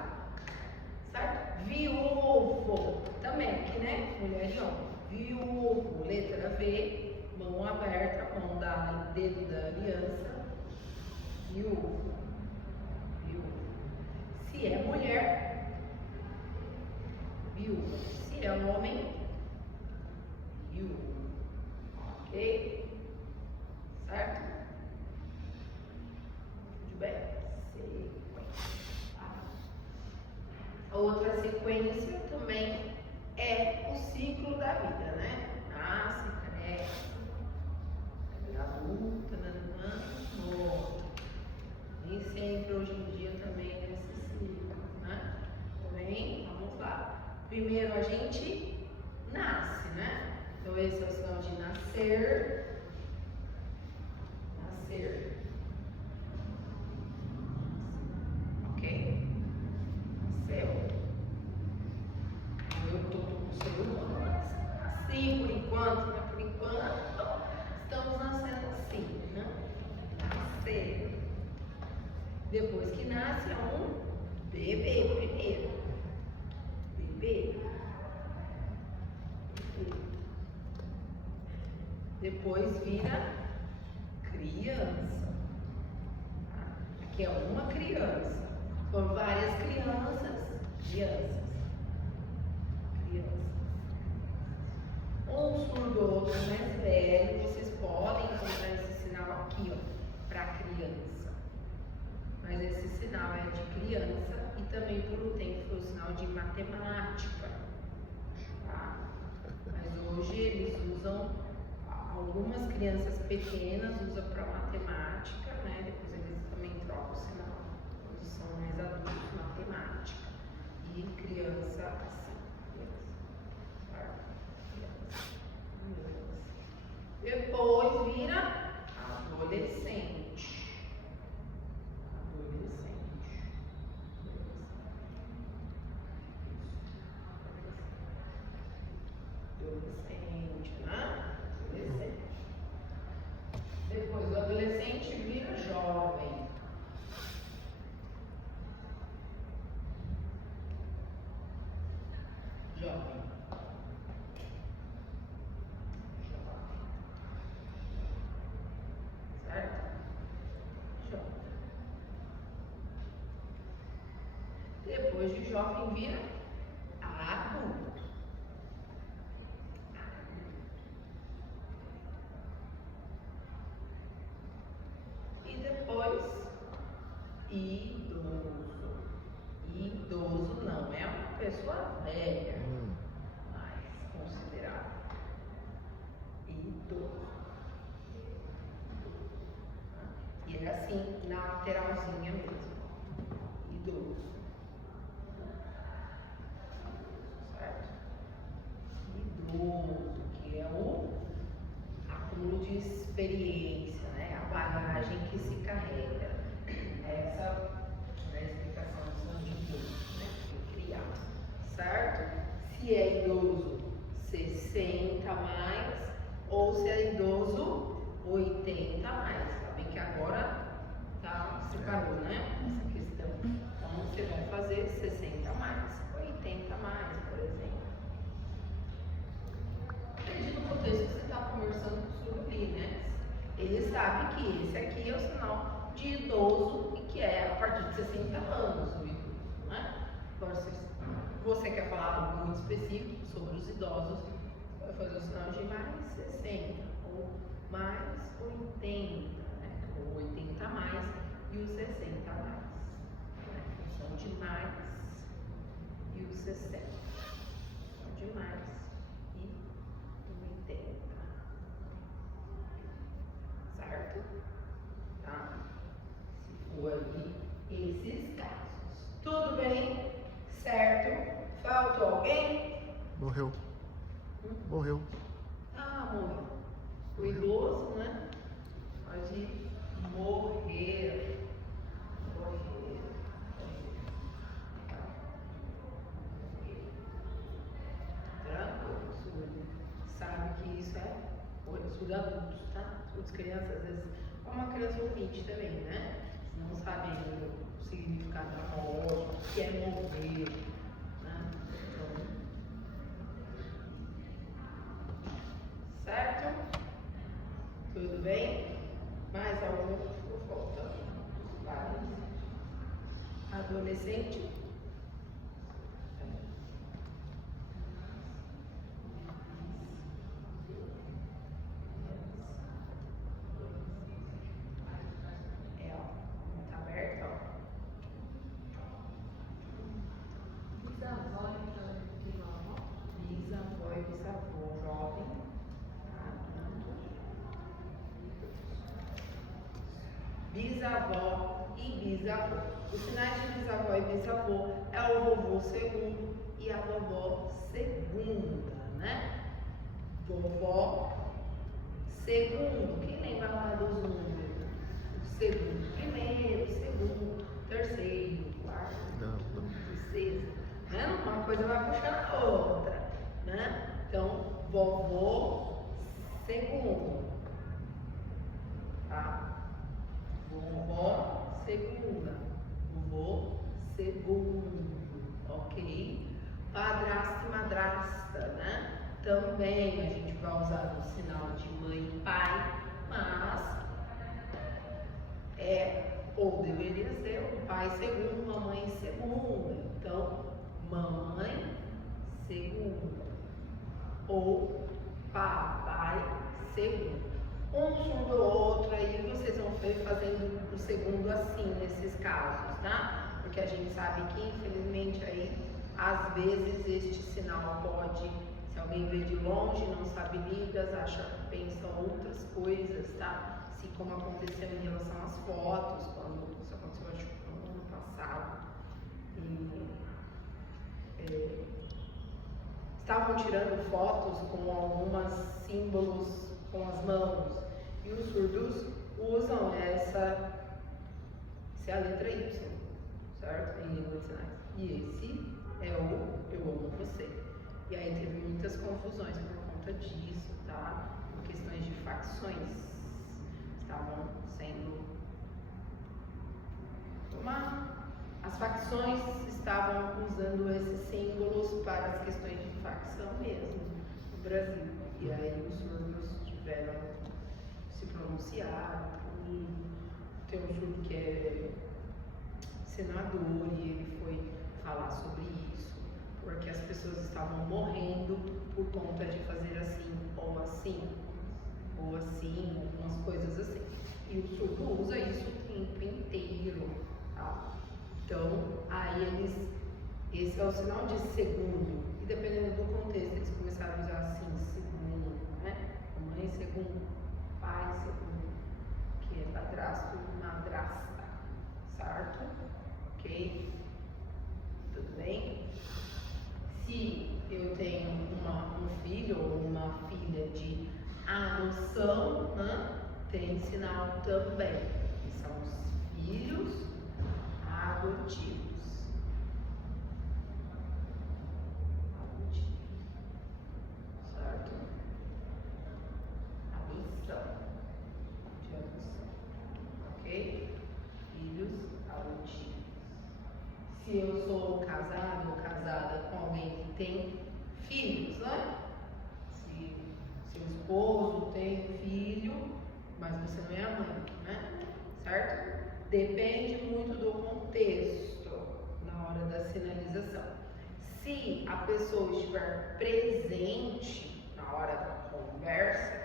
Certo? Viúvo. Também aqui, né? Mulher e homem. Viúvo. Letra V. Mão aberta. Mão da dedo da aliança. Viúvo. Viúvo. Se é mulher, viúva. Se é homem, viúvo. Ok? Certo? Tudo bem? A outra sequência também é o ciclo da vida, né? Nasce, cresce, é adulta, morre. Nem sempre hoje em dia também é esse ciclo, né? Porém, vamos lá. Primeiro a gente nasce, né? Então esse é o sinal de nascer. Nascer. Ok? Nasceu. Eu estou com o ser humano assim, por enquanto, né? Por enquanto, estamos nascendo assim, né? Nascer. Depois que nasce é um bebê primeiro. Bebê. Depois vira criança. Aqui é uma criança. Por várias crianças. Crianças. Um surdo, outro mais velho. Vocês podem encontrar esse sinal aqui, ó, para criança. Mas esse sinal é de criança e também por um tempo foi o sinal de matemática. Tá? Mas hoje eles usam, algumas crianças pequenas usam para matemática, né? Depois eles também trocam o sinal. Quando são mais adultos, matemática. E criança assim. Depois vira adolescente. Adolescente, né? Adolescente. Depois o adolescente vira jovem. Jovem. Certo? Jovem. Depois de jovem vira adulto. E depois idoso. Idoso não é uma pessoa velha, mas considerado idoso. E é assim, na lateralzinha mesmo. Idoso. Certo? Idoso, que é o acúmulo de experiência, né? A bagagem que se carrega. Essa é a explicação do sinal de idoso, né? Que foi criado. Certo? Se é idoso 60 mais, ou se é idoso 80 mais. Sabem que agora separou, né? Essa questão. Então você vai fazer 60 mais, 80 mais, por exemplo. Depende do contexto que você está conversando com o surdo ali, né? Ele sabe que esse aqui é o sinal de idoso e que é a partir de 60 anos o idoso, né? Agora, se você quer falar algo muito específico sobre os idosos, vai fazer o sinal de mais 60 ou mais 80, né? Ou 80 mais e os 60 mais. Né? São de mais e os 60. São de mais e 80. Certo? Tá? Se for ali esses casos. Tudo bem? Certo? Faltou alguém? Morreu. Morreu. Ah, morreu. O idoso, né? Pode morrer. Tranquilo, surdo. Sabe que isso é surdo adultos, tá? Surdos crianças, às vezes, é uma criança ouvinte também, né? Não sabe ainda o significado da morte, o que é morrer, né? Então, certo? Tudo bem? Mais algum ficou faltando? Vários. Adolescente? É, ó. Tá aberto, ó. Bisavó, então, bisavó. Bisavó e bisavô, jovem. Adulto. Bisavó e bisavô. Os sinais de bisavó e bisavô é o vovô segundo e a vovó segunda, né? Vovó segundo. Quem lembra lá dos números? O segundo, primeiro, segundo, terceiro, quarto, Não. sexto. Né? Uma coisa vai puxando a outra, né? Então, vovô segundo, tá? Vovó segunda, vovô segundo, ok? Padrasto e madrasta, né? Também a gente vai usar o sinal de mãe e pai, mas ou deveria ser o pai segundo, mamãe segunda. Então, mamãe segunda ou papai segundo. Um surdo ou outro aí, vocês vão fazendo o segundo assim nesses casos, tá? Porque a gente sabe que infelizmente aí, às vezes este sinal pode, se alguém vê de longe, não sabe Libras, pensa outras coisas, tá? Assim como aconteceu em relação às fotos, quando isso aconteceu acho que no ano passado. Estavam tirando fotos com alguns símbolos com as mãos e os surdos usam essa é a letra Y, certo? Em língua de sinais. E esse é o Eu amo você. E aí teve muitas confusões por conta disso, tá? Por questões de facções. Estavam sendo as facções estavam usando esses símbolos para as questões de facção mesmo no Brasil. E aí os surdos tiveram que se pronunciar. Tem um surdo que é senador e ele foi falar sobre isso, porque as pessoas estavam morrendo por conta de fazer assim, ou assim, algumas coisas assim. E o surdo usa isso o tempo inteiro, tá? Então, aí esse é o sinal de segundo. E dependendo do contexto, eles começaram a usar assim, segundo, né? Mãe segundo, pai segundo, que é padrasto e madrasta, certo? Ok? Tudo bem? Se eu tenho um filho ou uma filha de adoção, né? Tem sinal também. São os filhos adotivos. Certo? Adoção. De adoção. Ok? Filhos adotivos. Se eu sou casado ou casada com alguém que tem filhos, né? Se seu esposo tem filho, mas você não é a mãe, né? Certo? Depende muito do contexto na hora da sinalização. Se a pessoa estiver presente na hora da conversa,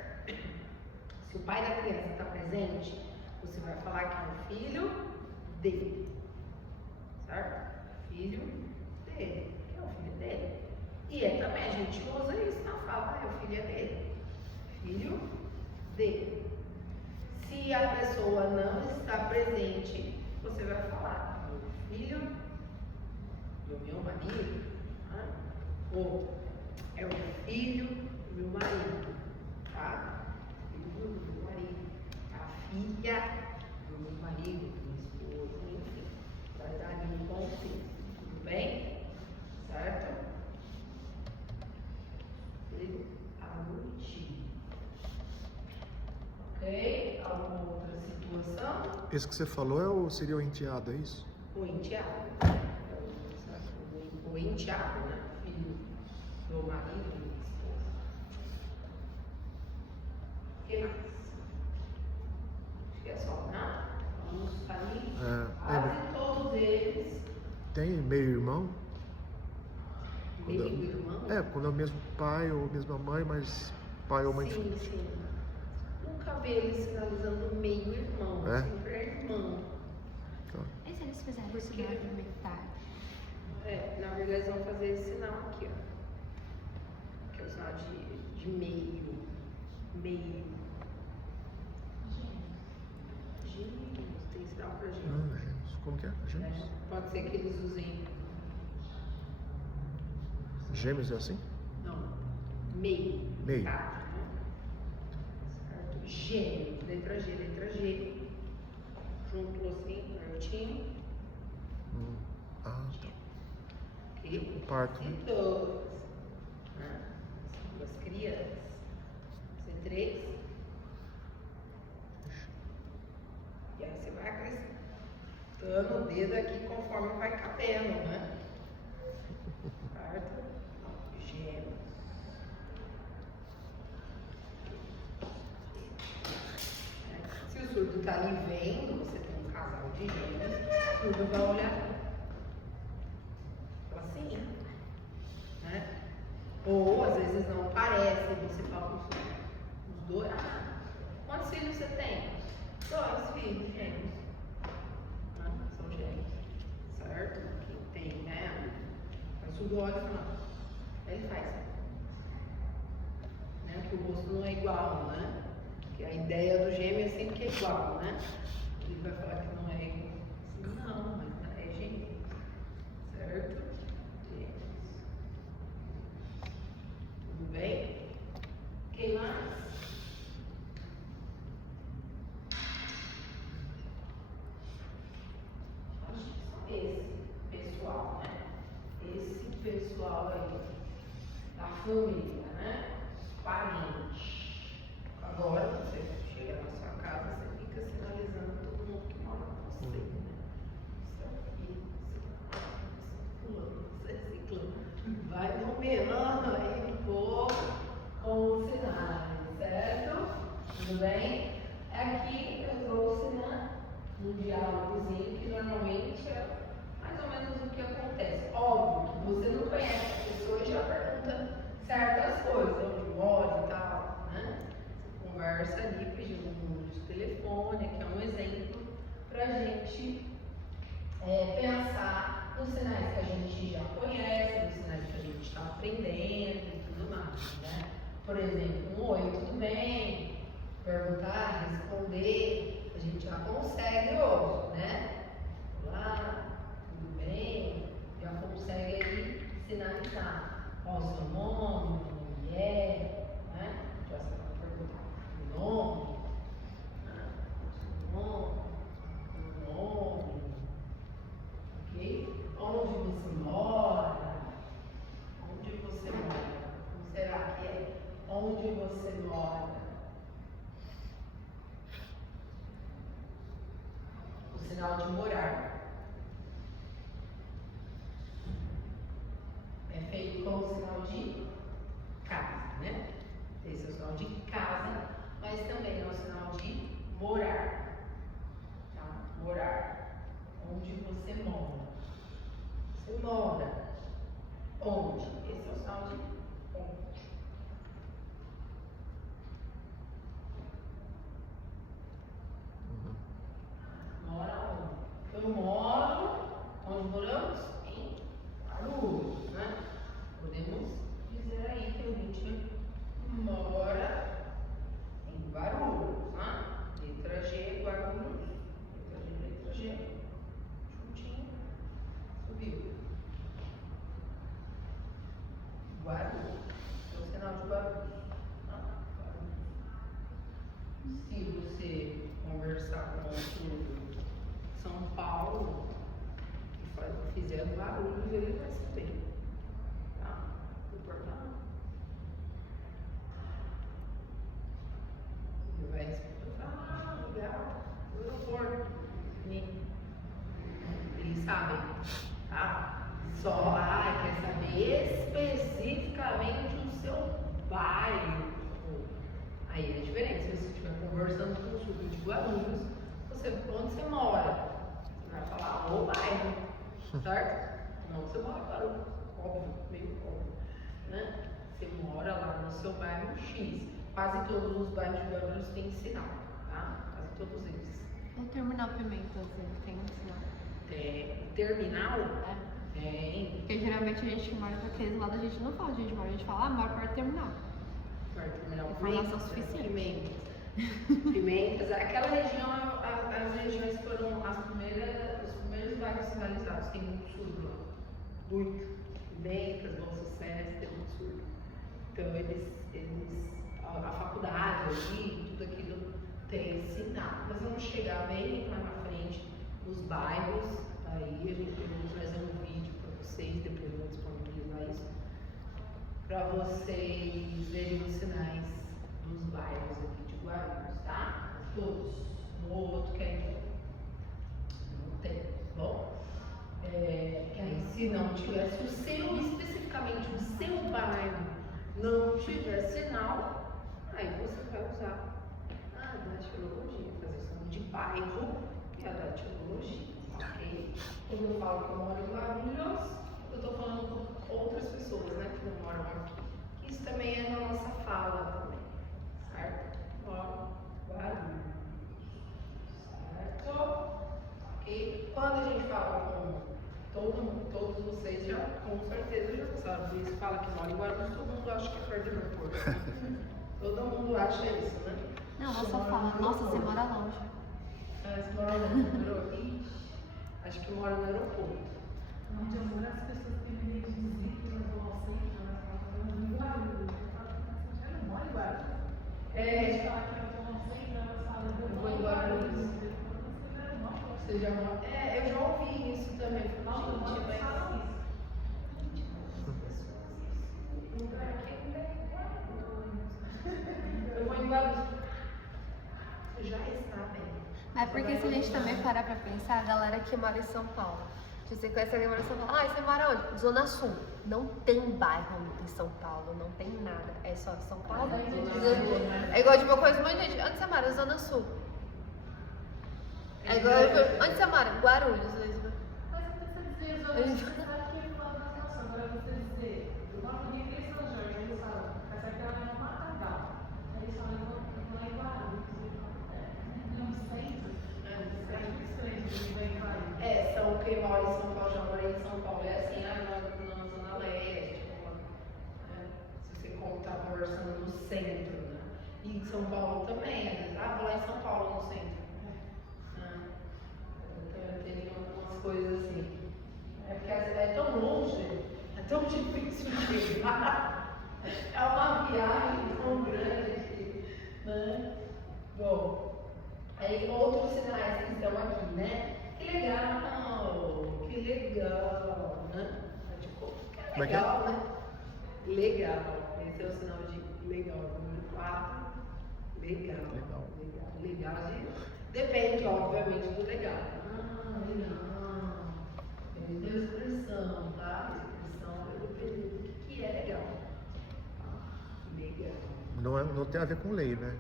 se o pai da criança está presente, você vai falar que é o filho dele, certo? Filho dele, que é o filho dele. E também a gente usa isso na fala, o filho é dele, filho dele. Se a pessoa não está presente, você vai falar meu filho, do meu marido, tá? Ou é o filho do meu marido, tá? Filho do meu marido, a filha do meu marido, do meu esposo, enfim, vai dar ali um bom fim, tudo bem? Certo? Filho adotivo. Ok? Alguma outra situação? Esse que você falou seria o enteado, é isso? O enteado. O enteado, né? Filho do marido e da esposa. O que mais? Acho que é só, né? Vamos ali. Quase todos eles. Tem meio-irmão? Meio irmão? Quando é o mesmo pai ou a mesma mãe, mas pai ou mãe Sim, diferente. sim. Nunca vi eles sinalizando meio irmão. É? Sempre é irmão. Tá. E se eles fizerem o sinal de metade? Na verdade eles vão fazer esse sinal aqui, ó. Que é o sinal de meio. Meio. Gêmeos, tem sinal pra gêmeos. Gêmeos. Como que é? Gêmeos? Pode ser que eles usem. Gêmeos é assim? Não. Meio. Meio. Tá, né? Certo? Gêmeos. Letra G, letra G. Junto assim, pertinho. Tá. Ok? Parto, né? E dois. Né? São duas crianças. C3. E aí você vai acrescentando o dedo aqui conforme vai cabendo, né? Certo? Gêmeos. Se o surdo tá ali vendo, você tem um casal de gêmeos, o surdo vai olhar. Fala assim, né? Ou às vezes não parece, você fala com os dois. Quantos filhos você tem? 2 filhos, gêmeos. São gêmeos. Certo? Quem tem, né? Mas o surdo olha e fala. Ele faz. Né? Que o rosto não é igual, né? Que a ideia do gêmeo é sempre que é igual, né? Ele vai falar que não é igual. Não, mas é gêmeo. Certo? Gêmeos. Tudo bem? Quem mais? Acho que só esse pessoal, né? Esse pessoal aí da família, né? Parente. Agora você chega na sua casa, você fica sinalizando todo mundo que mora com você, né? Seu filho, seu fulano, seu ciclano. Vai nomeando aí um pouco com os sinais, certo? Tudo bem? Aqui eu trouxe, né, um diálogozinho que normalmente é mais ou menos o que acontece. Óbvio que você não conhece a pessoa e já pergunta certas coisas, onde mora e tal, né? Você conversa ali pedindo um número de telefone, que é um exemplo pra gente pensar nos sinais que a gente já conhece, nos sinais que a gente está aprendendo e tudo mais, né? Por exemplo, um oi, tudo bem? Perguntar, responder, a gente já consegue hoje, né? Olá, tudo bem? Já consegue aí sinalizar qual o seu nome, o nome é, né? Já você vai perguntar o nome, né? O nome, ok? Onde você mora? Onde você mora? Como será que é? Onde você mora? O sinal de morar é feito com o sinal de casa, né? Esse é o sinal de casa, mas também é o sinal de morar. Tá? Morar. Onde você mora? Você mora onde? Esse é o sinal de onde. Mora onde? Então Se você conversar com o São Paulo e fizer barulhos, ele vai saber. Tá? Não importa não. Ele vai escutar, legal, o aeroporto. Eles sabem, tá? Só quer saber especificamente o seu bairro. Aí é diferente, se você estiver conversando com o sul de Guarulhos, onde você mora, você vai falar o bairro, certo? Não você mora em Guarulhos, óbvio, meio óbvio, né? Você mora lá no seu bairro X. Quase todos os bairros de Guarulhos têm sinal, tá? Quase todos eles. O Terminal Pimentas, ele tem um sinal? Terminal? É. Tem. Porque geralmente a gente que mora pra aqueles lados, a gente não fala, a gente fala, mora perto do terminal. Terminal Informação suficiente. Pimentas, aquela região, as regiões foram os primeiros bairros sinalizados, tem muito surdo lá. Muito. Pimentas, Bom Sucesso, tem muito surdo. Então a faculdade ali, tudo aquilo tem sinal. Nós vamos chegar bem lá na frente, nos bairros, aí eu vou trazer um vídeo para vocês, depois eu vou disponibilizar isso, para vocês verem os sinais dos bairros aqui de Guarulhos, tá? Todos. No outro que não tem, tá bom? Que aí se não tivesse o seu, especificamente o seu bairro, não tiver sinal, aí você vai usar a datilologia, fazer o nome de bairro e a datilologia, ok? Quando eu falo que eu moro em Guarulhos, eu estou falando com outras pessoas, né, que não moram aqui. Isso também é na nossa fala também, certo? Moro em Guarulhos, certo? Ok? Quando a gente fala com todos vocês já, com certeza já sabem, você fala que mora em Guarulhos, todo mundo acha que é perto do aeroporto. Todo mundo acha isso, né? Não, ela só fala, nossa, você mora longe. Você mora no aeroporto? Acho que mora no aeroporto. Onde eu moro, as pessoas têm medo de dizer que elas vão ao centro, elas falam em Guarulhos. Eu não moro em Guarulhos. Eles falam que elas vão ao centro, elas falam, eu vou em Guarulhos. Você já mora? Eu já ouvi isso também. Gente, eu vou em Guarulhos. Você já está bem. É porque se a gente também parar pra pensar, a galera que mora em São Paulo, se você conhece alguém que mora em São Paulo, você mora onde? Zona Sul. Não tem bairro em São Paulo, não tem nada. É só São Paulo. É igual de uma coisa, muita gente. Onde você mora? Zona Sul. É igual. Onde você mora? Guarulhos. Mas você dizer, você sabe que lá na nossa, agora você dizer, eu moro no Rio de São Jorge, eles falam, essa aqui ela é uma matagal. Aí eles falam, eu vou lá em Guarulhos. No centro, é muito estranho de ir em Guarulhos. São quem mora em São Paulo, já morei em São Paulo, é assim, na Zona Leste, se você tá conversando no centro, né? E em São Paulo também, às vezes, vou lá em São Paulo, no centro. Então tem umas coisas assim. É porque é tão longe, é tão difícil de chegar. É uma viagem tão grande, né? Bom, aí outros sinais que estão aqui, né? Que legal, né? Que legal, né? Legal. Esse é o sinal de legal. Número 4, legal. Legal. Depende, obviamente, do legal. Legal. Depende da expressão, tá? A expressão vai depender do que é legal. Legal. Não tem a ver com lei, né?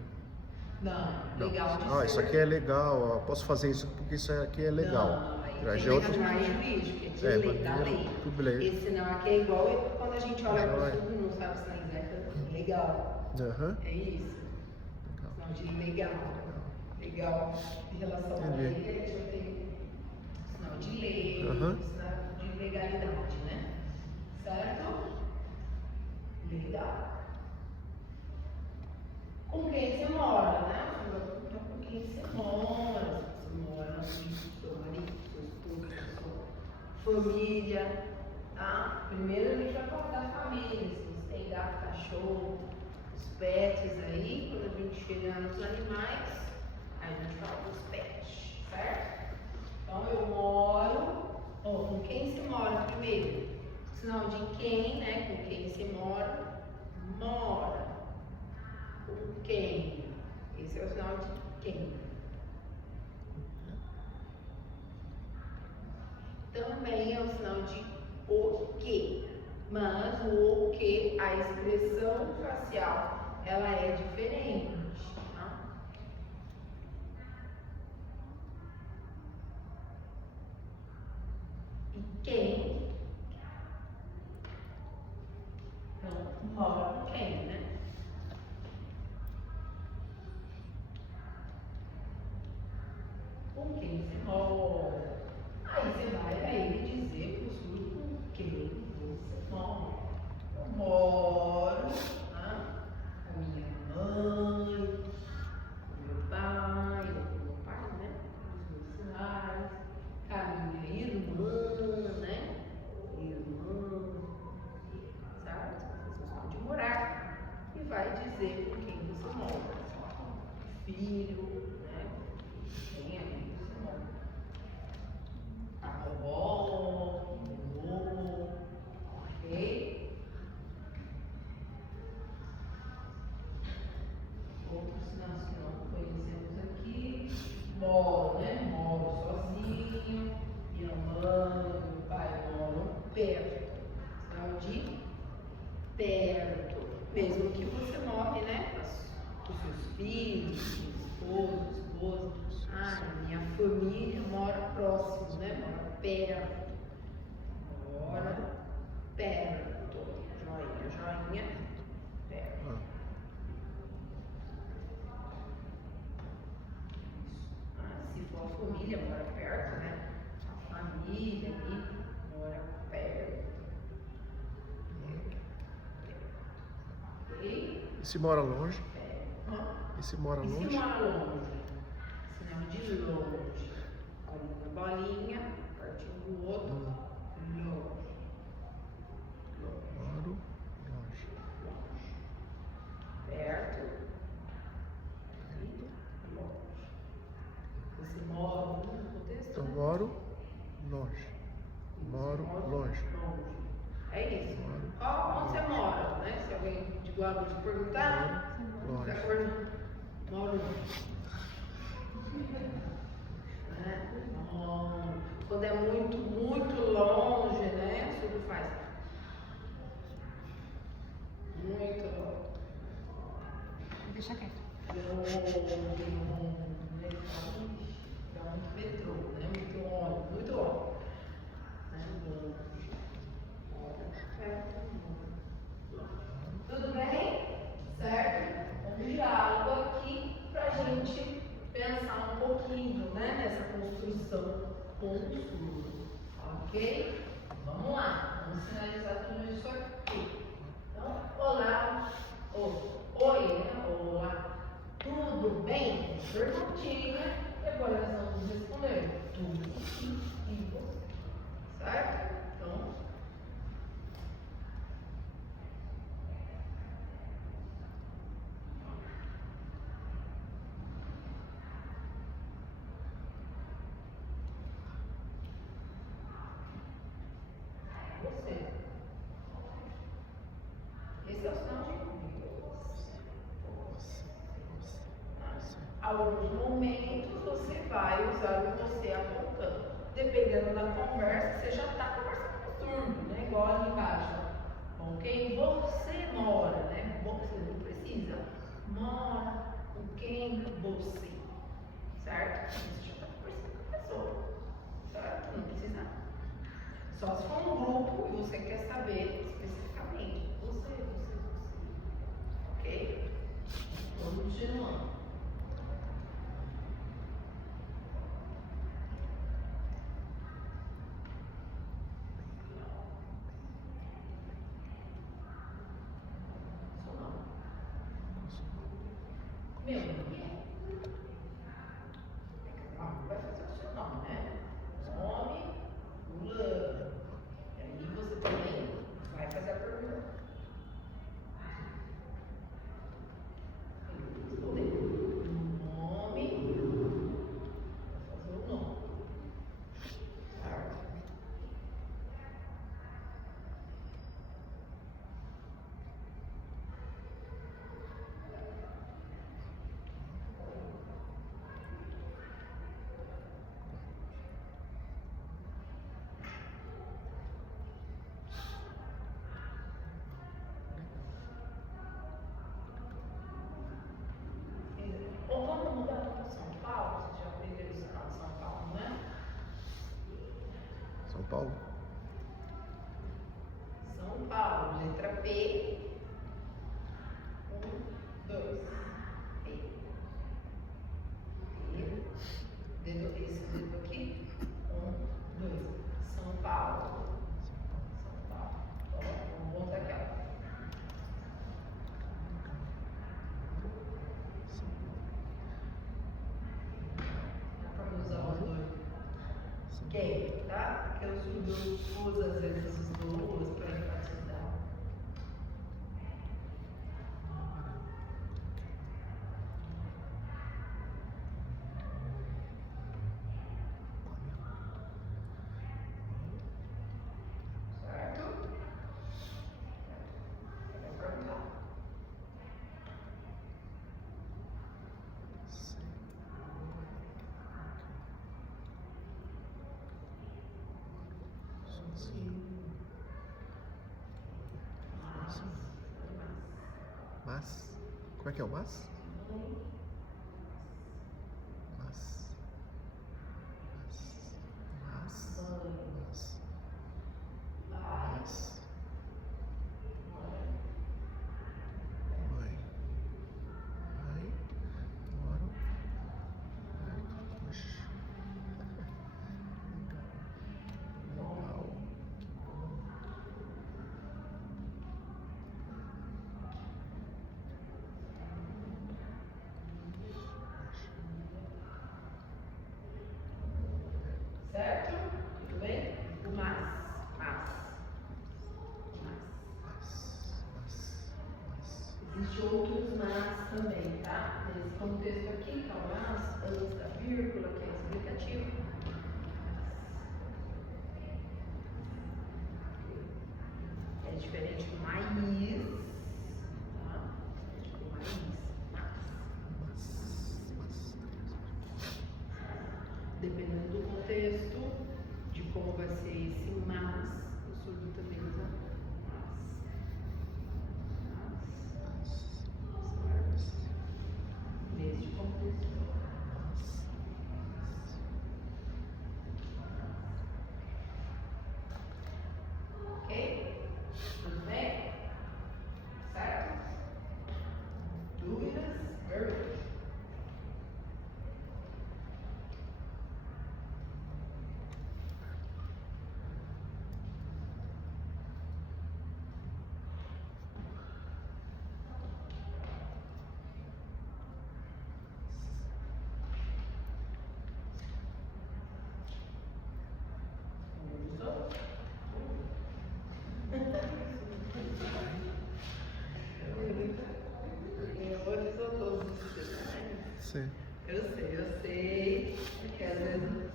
Não, legal de Não, ser. isso aqui é legal, ó, posso fazer isso porque isso aqui é legal. Não, aí Já tem é outro. mais jurídico, é de lei, da lei. Tudo lei. Esse sinal aqui é igual quando a gente olha para o sul e não sabe se não é legal. Aham. É isso. Sinal de legal. Legal em relação à lei, a gente tem sinal de lei, sinal de legalidade, né? Certo? Legal. Com quem você mora, né? Você vai perguntar com quem você mora. Se você mora com seu marido, seu esposo, sua família, tá? Primeiro a gente vai falar da família, se você tem gato, cachorro, os pets aí, quando a gente tirando os animais, aí a gente fala dos pets, certo? Então eu moro, com quem se mora primeiro? Sinal de quem, né? Com quem se mora, mora. Com quem? Esse é o sinal de quem. Também é o sinal de o que. Mas o que, a expressão facial, ela é diferente. Tá? E quem? Então, mora com quem, né? Com quem você mora? Aí você vai a ele dizer pro surdo com quem você mora. Eu moro, né, com minha mãe, com meu pai, né? Com os meus pais, com a minha irmã, né? Irmã, sabe? Vocês gostam de morar. E vai dizer com quem você mora. Filho, né? Quem aí você mora? A vovó, o vô, ok? Outros sinais que não conhecemos aqui. Moro, né? Moro sozinho. Minha mãe, meu pai moram perto. Sinal de perto. Mesmo que você more, né? Com os seus filhos, esposo, esposa. Ah, minha família mora próximo, né? Mora perto. Mora perto. Joinha, joinha, perto. Ah, se for a família, mora perto, né? A família ali mora perto. Ok? E se mora longe? Perto. E se mora E se longe? mora longe? Sinal de longe. Bolinha, bolinha, pertinho do outro. Longe. Moro longe. Perto e longe. Você mora no contexto? Então Né? moro longe. Moro longe. É isso. Moro Onde você mora, né? Se alguém de Guarulhos perguntar, longe. de acordo, moro longe. Né? Longe. Quando é muito, muito longe, né? O surdo faz. Muito longe. Deixa quieto. Muito metrô, né? Muito ônibus, muito ônibus. Tudo bem? Certo? Um diálogo aqui pra gente pensar um pouquinho, né? Nessa construção com o surdo. Ok? Vamos lá. Vamos sinalizar tudo isso aqui. Então, olá. Oi, né? Olá. Tudo bem? Perguntinha. E agora nós vamos responder. Tudo sim. E você? Certo? Então, você. Esse é o sinal de alguns momentos você vai usar o você apontando. Dependendo da conversa, você já está conversando com o surdo, né? Igual ali embaixo. Com quem você mora, né? Você não precisa. Mora com quem você. Certo? Você já está conversando com a pessoa. Certo? Não precisa. Só se for um grupo e você quer saber especificamente. Você. Ok? Continuando. Meu nome é. Paulo? São Paulo, letra P. 1, 2. P. Esse dedo aqui. 1, 2. São Paulo. São Paulo. Ó, vamos voltar aqui, ó. Dá pra usar os dois. Gay, tá? Porque eu uso às vezes os dois pra enfatizar. Certo? Vai pra cá. Mas? Como é que é o mas? Mas. Mas. Mas. Mas. Mãe. Mãe. Moro. Puxa. Legal. Certo? Tudo bem? O mas. Existem outros mas também, tá? Nesse contexto aqui, que é o mas, antes da vírgula, que é explicativo. É diferente do mais, tá? Do mas. Dependendo do contexto, de como vai ser esse mas, o surdo também usa mas. Neste contexto. Ok? Tudo bem? Certo? Dúvidas? Perguntas? Sim. Eu sei, que às vezes.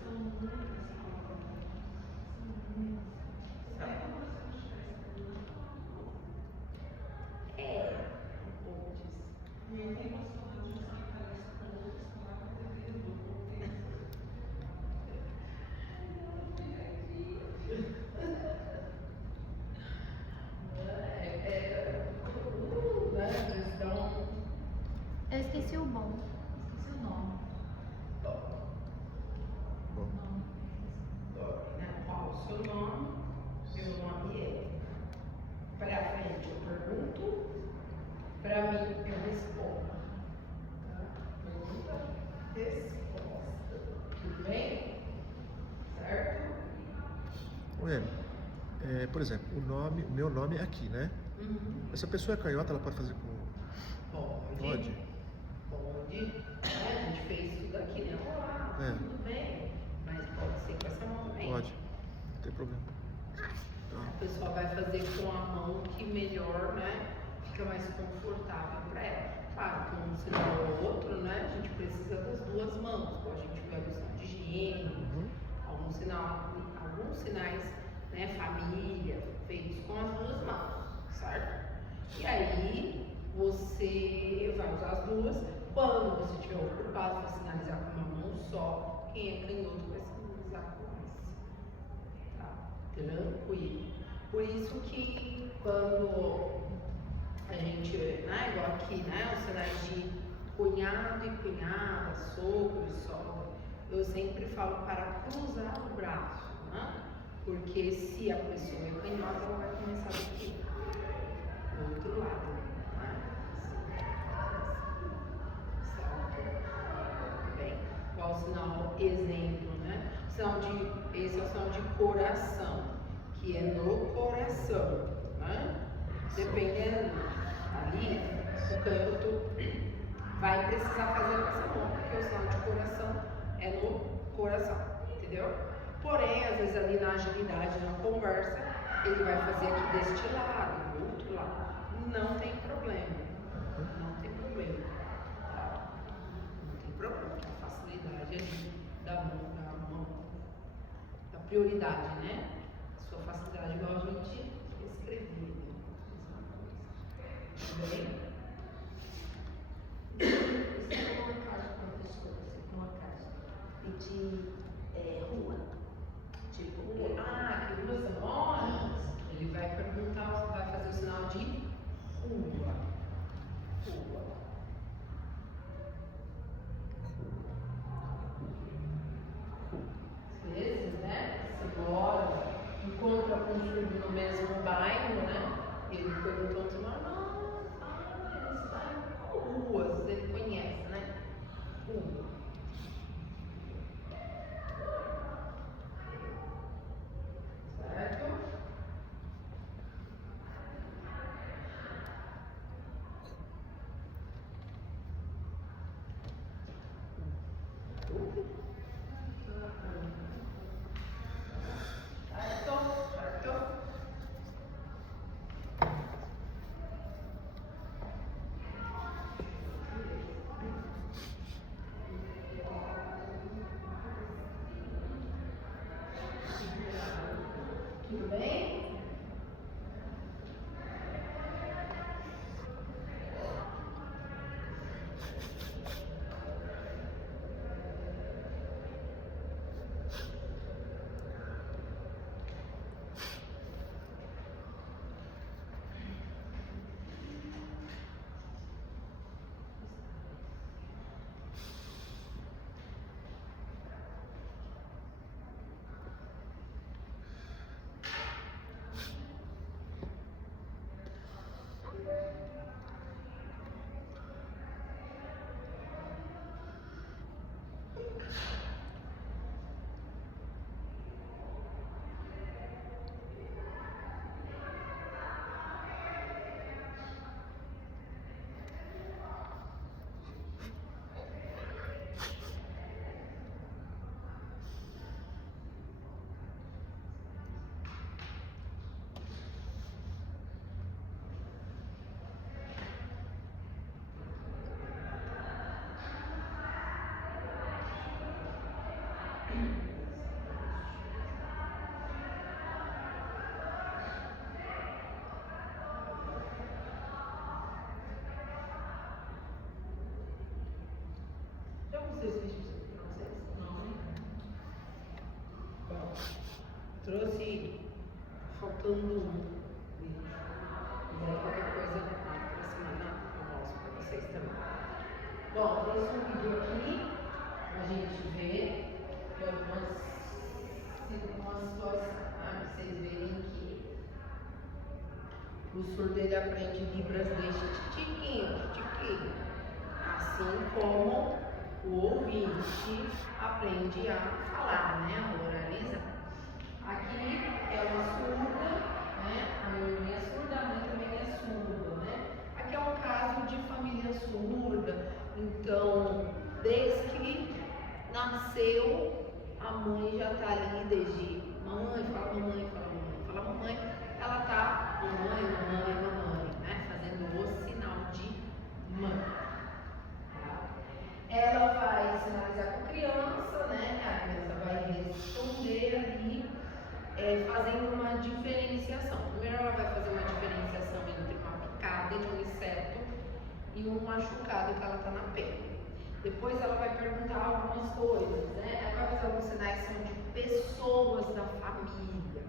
É, um pouco disso. Eles dão. Eu esqueci o bom. Esqueci o nome. Bom. Qual o seu nome? Meu nome é. Para frente eu pergunto, para mim eu respondo. Tá? Pergunta, resposta. Tudo bem? Certo? Ué, por exemplo, o meu nome é aqui, né? Essa pessoa é canhota, ela pode fazer com. Pode. A gente fez isso daqui, né? Olá, tudo bem? Mas pode ser com essa mão também. Pode, não tem problema. A pessoa vai fazer com a mão que melhor, né? Fica mais confortável para ela. Claro que um sinal ou outro, né? A gente precisa das duas mãos. Ou a gente vai o sinal de higiene, alguns sinais, né? Família, feitos com as duas mãos, certo? E aí você vai usar as duas. Quando você estiver ocupado, vai sinalizar com uma mão só. Quem é canhoto vai sinalizar com essa. Tá? Tranquilo. Por isso que quando a gente, né, igual aqui, né, os sinais de cunhado e cunhada, sogro e sogra, eu sempre falo para cruzar o braço, né? Porque se a pessoa é canhota, ela vai começar daqui, do outro lado, né? Certo? Bem, qual o sinal exemplo, né? Esse é o sinal de coração, que é no coração, né? Dependendo ali, o canhoto vai precisar fazer com essa mão, porque o sinal de coração é no coração, entendeu? Porém, às vezes ali na agilidade, na conversa, ele vai fazer aqui deste lado, do outro lado. Não tem problema. Não tem problema. Tá? Não tem problema. A facilidade ali da mão, da prioridade, né? A sua facilidade, igual a gente escreveu. Tudo bem? Isso é uma caixa, professor, isso é uma caixa. Pedir rua. Tipo, Que ruas são horas? Ele vai perguntar, vai fazer o sinal de rua. Rua. Às vezes, né? Você mora, encontra com um surdo no mesmo bairro, né? Ele perguntou assim, ele está em ruas, ele conhece, né? Rua. Certo? Certo? Tudo bem? Já mostrei esse vídeo para vocês? Não. Bom, trouxe faltando um vídeo. E aí qualquer coisa na semana eu mostro para vocês também. Bom, trouxe um vídeo aqui a gente vê uma situação para vocês verem que o surdo ele aprende libras desde titiquinho, assim como o ouvinte aprende a falar, né? A oraliza. Aqui é uma surda, né? A minha é surda, a mãe também é surda, né? Aqui é um caso de família surda, então desde que nasceu, a mãe já está ali desde mamãe, fala mamãe, fala mamãe, fala mamãe, ela tá mamãe, mamãe, mamãe, né? Fazendo o sinal de mãe. Ela vai sinalizar com a criança, né? A criança vai responder ali, fazendo uma diferenciação. Primeiro ela vai fazer uma diferenciação entre uma picada de um inseto e um machucado que ela está na pele. Depois ela vai perguntar algumas coisas, né? Ela vai fazer alguns sinais que são de pessoas da família,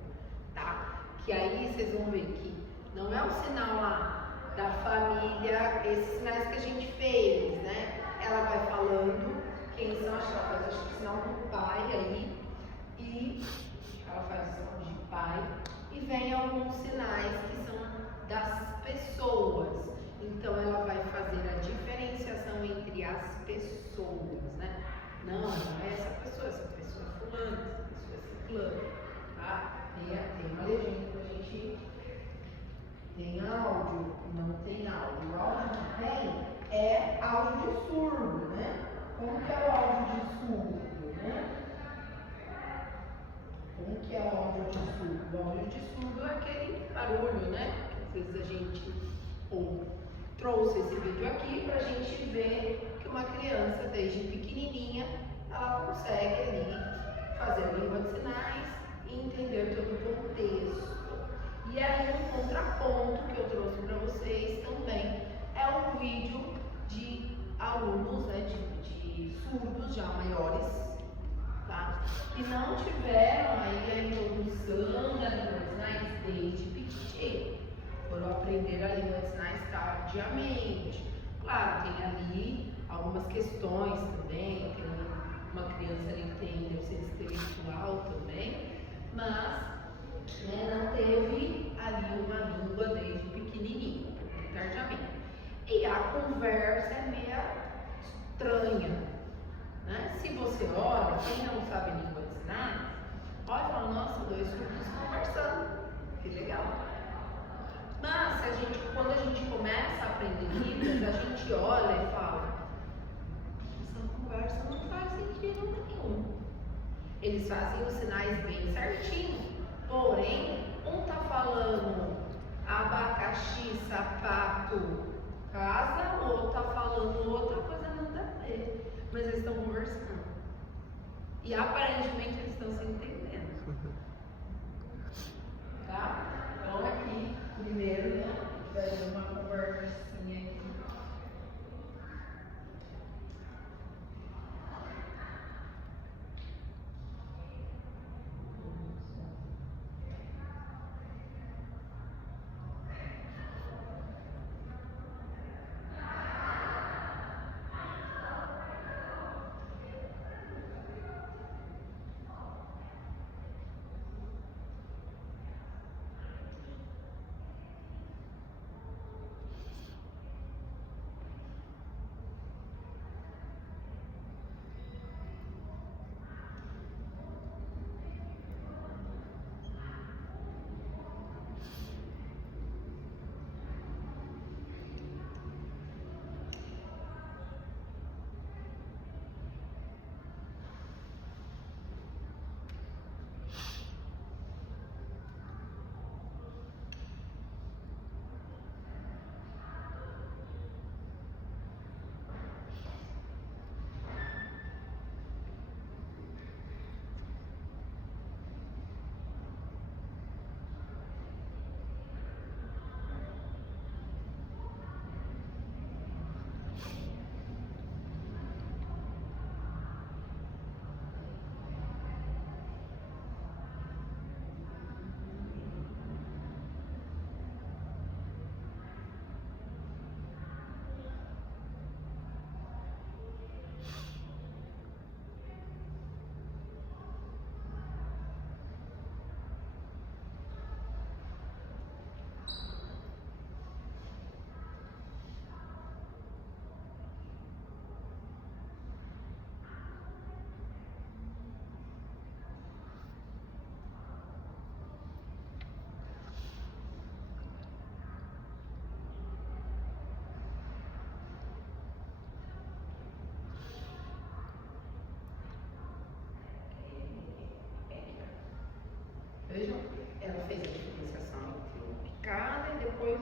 tá? Que aí vocês vão ver que não é o sinal lá da família, esses sinais que a gente fez, né? Ela vai falando quem são as chaves, acho que o sinal do pai aí, e ela faz o sinal de O áudio de surdo é aquele barulho, né? Que às vezes a gente trouxe esse vídeo aqui para a gente ver que uma criança, desde pequenininha, ela consegue ali fazer a língua de sinais e entender todo o contexto. E aí um contraponto que eu trouxe para vocês também é um vídeo de alunos, né, de surdos já maiores, tá? Que não tiveram aí a introdução da língua de sinais desde pequenininho. Foram aprender a língua de sinais tardiamente. Claro, tem ali algumas questões também, tem uma criança ali que tem deficiência intelectual também, mas não teve ali uma língua desde pequenininho, tardiamente. E a conversa é meio estranha, né? Se você olha, quem não sabe língua de sinais, olha e fala, nossa, dois surdos conversando, que legal. Mas quando a gente começa a aprender Libras, a gente olha e fala, essa conversa não faz sentido nenhum. Eles fazem os sinais bem certinho, porém, um tá falando abacaxi, sapato, casa, o outro tá falando outra coisa nada a ver. Mas eles estão conversando. E aparentemente eles estão se entendendo. Tá? Então aqui, primeiro, né, vai ter uma conversinha aqui. Vejam, ela fez a diferenciação entre o picada e depois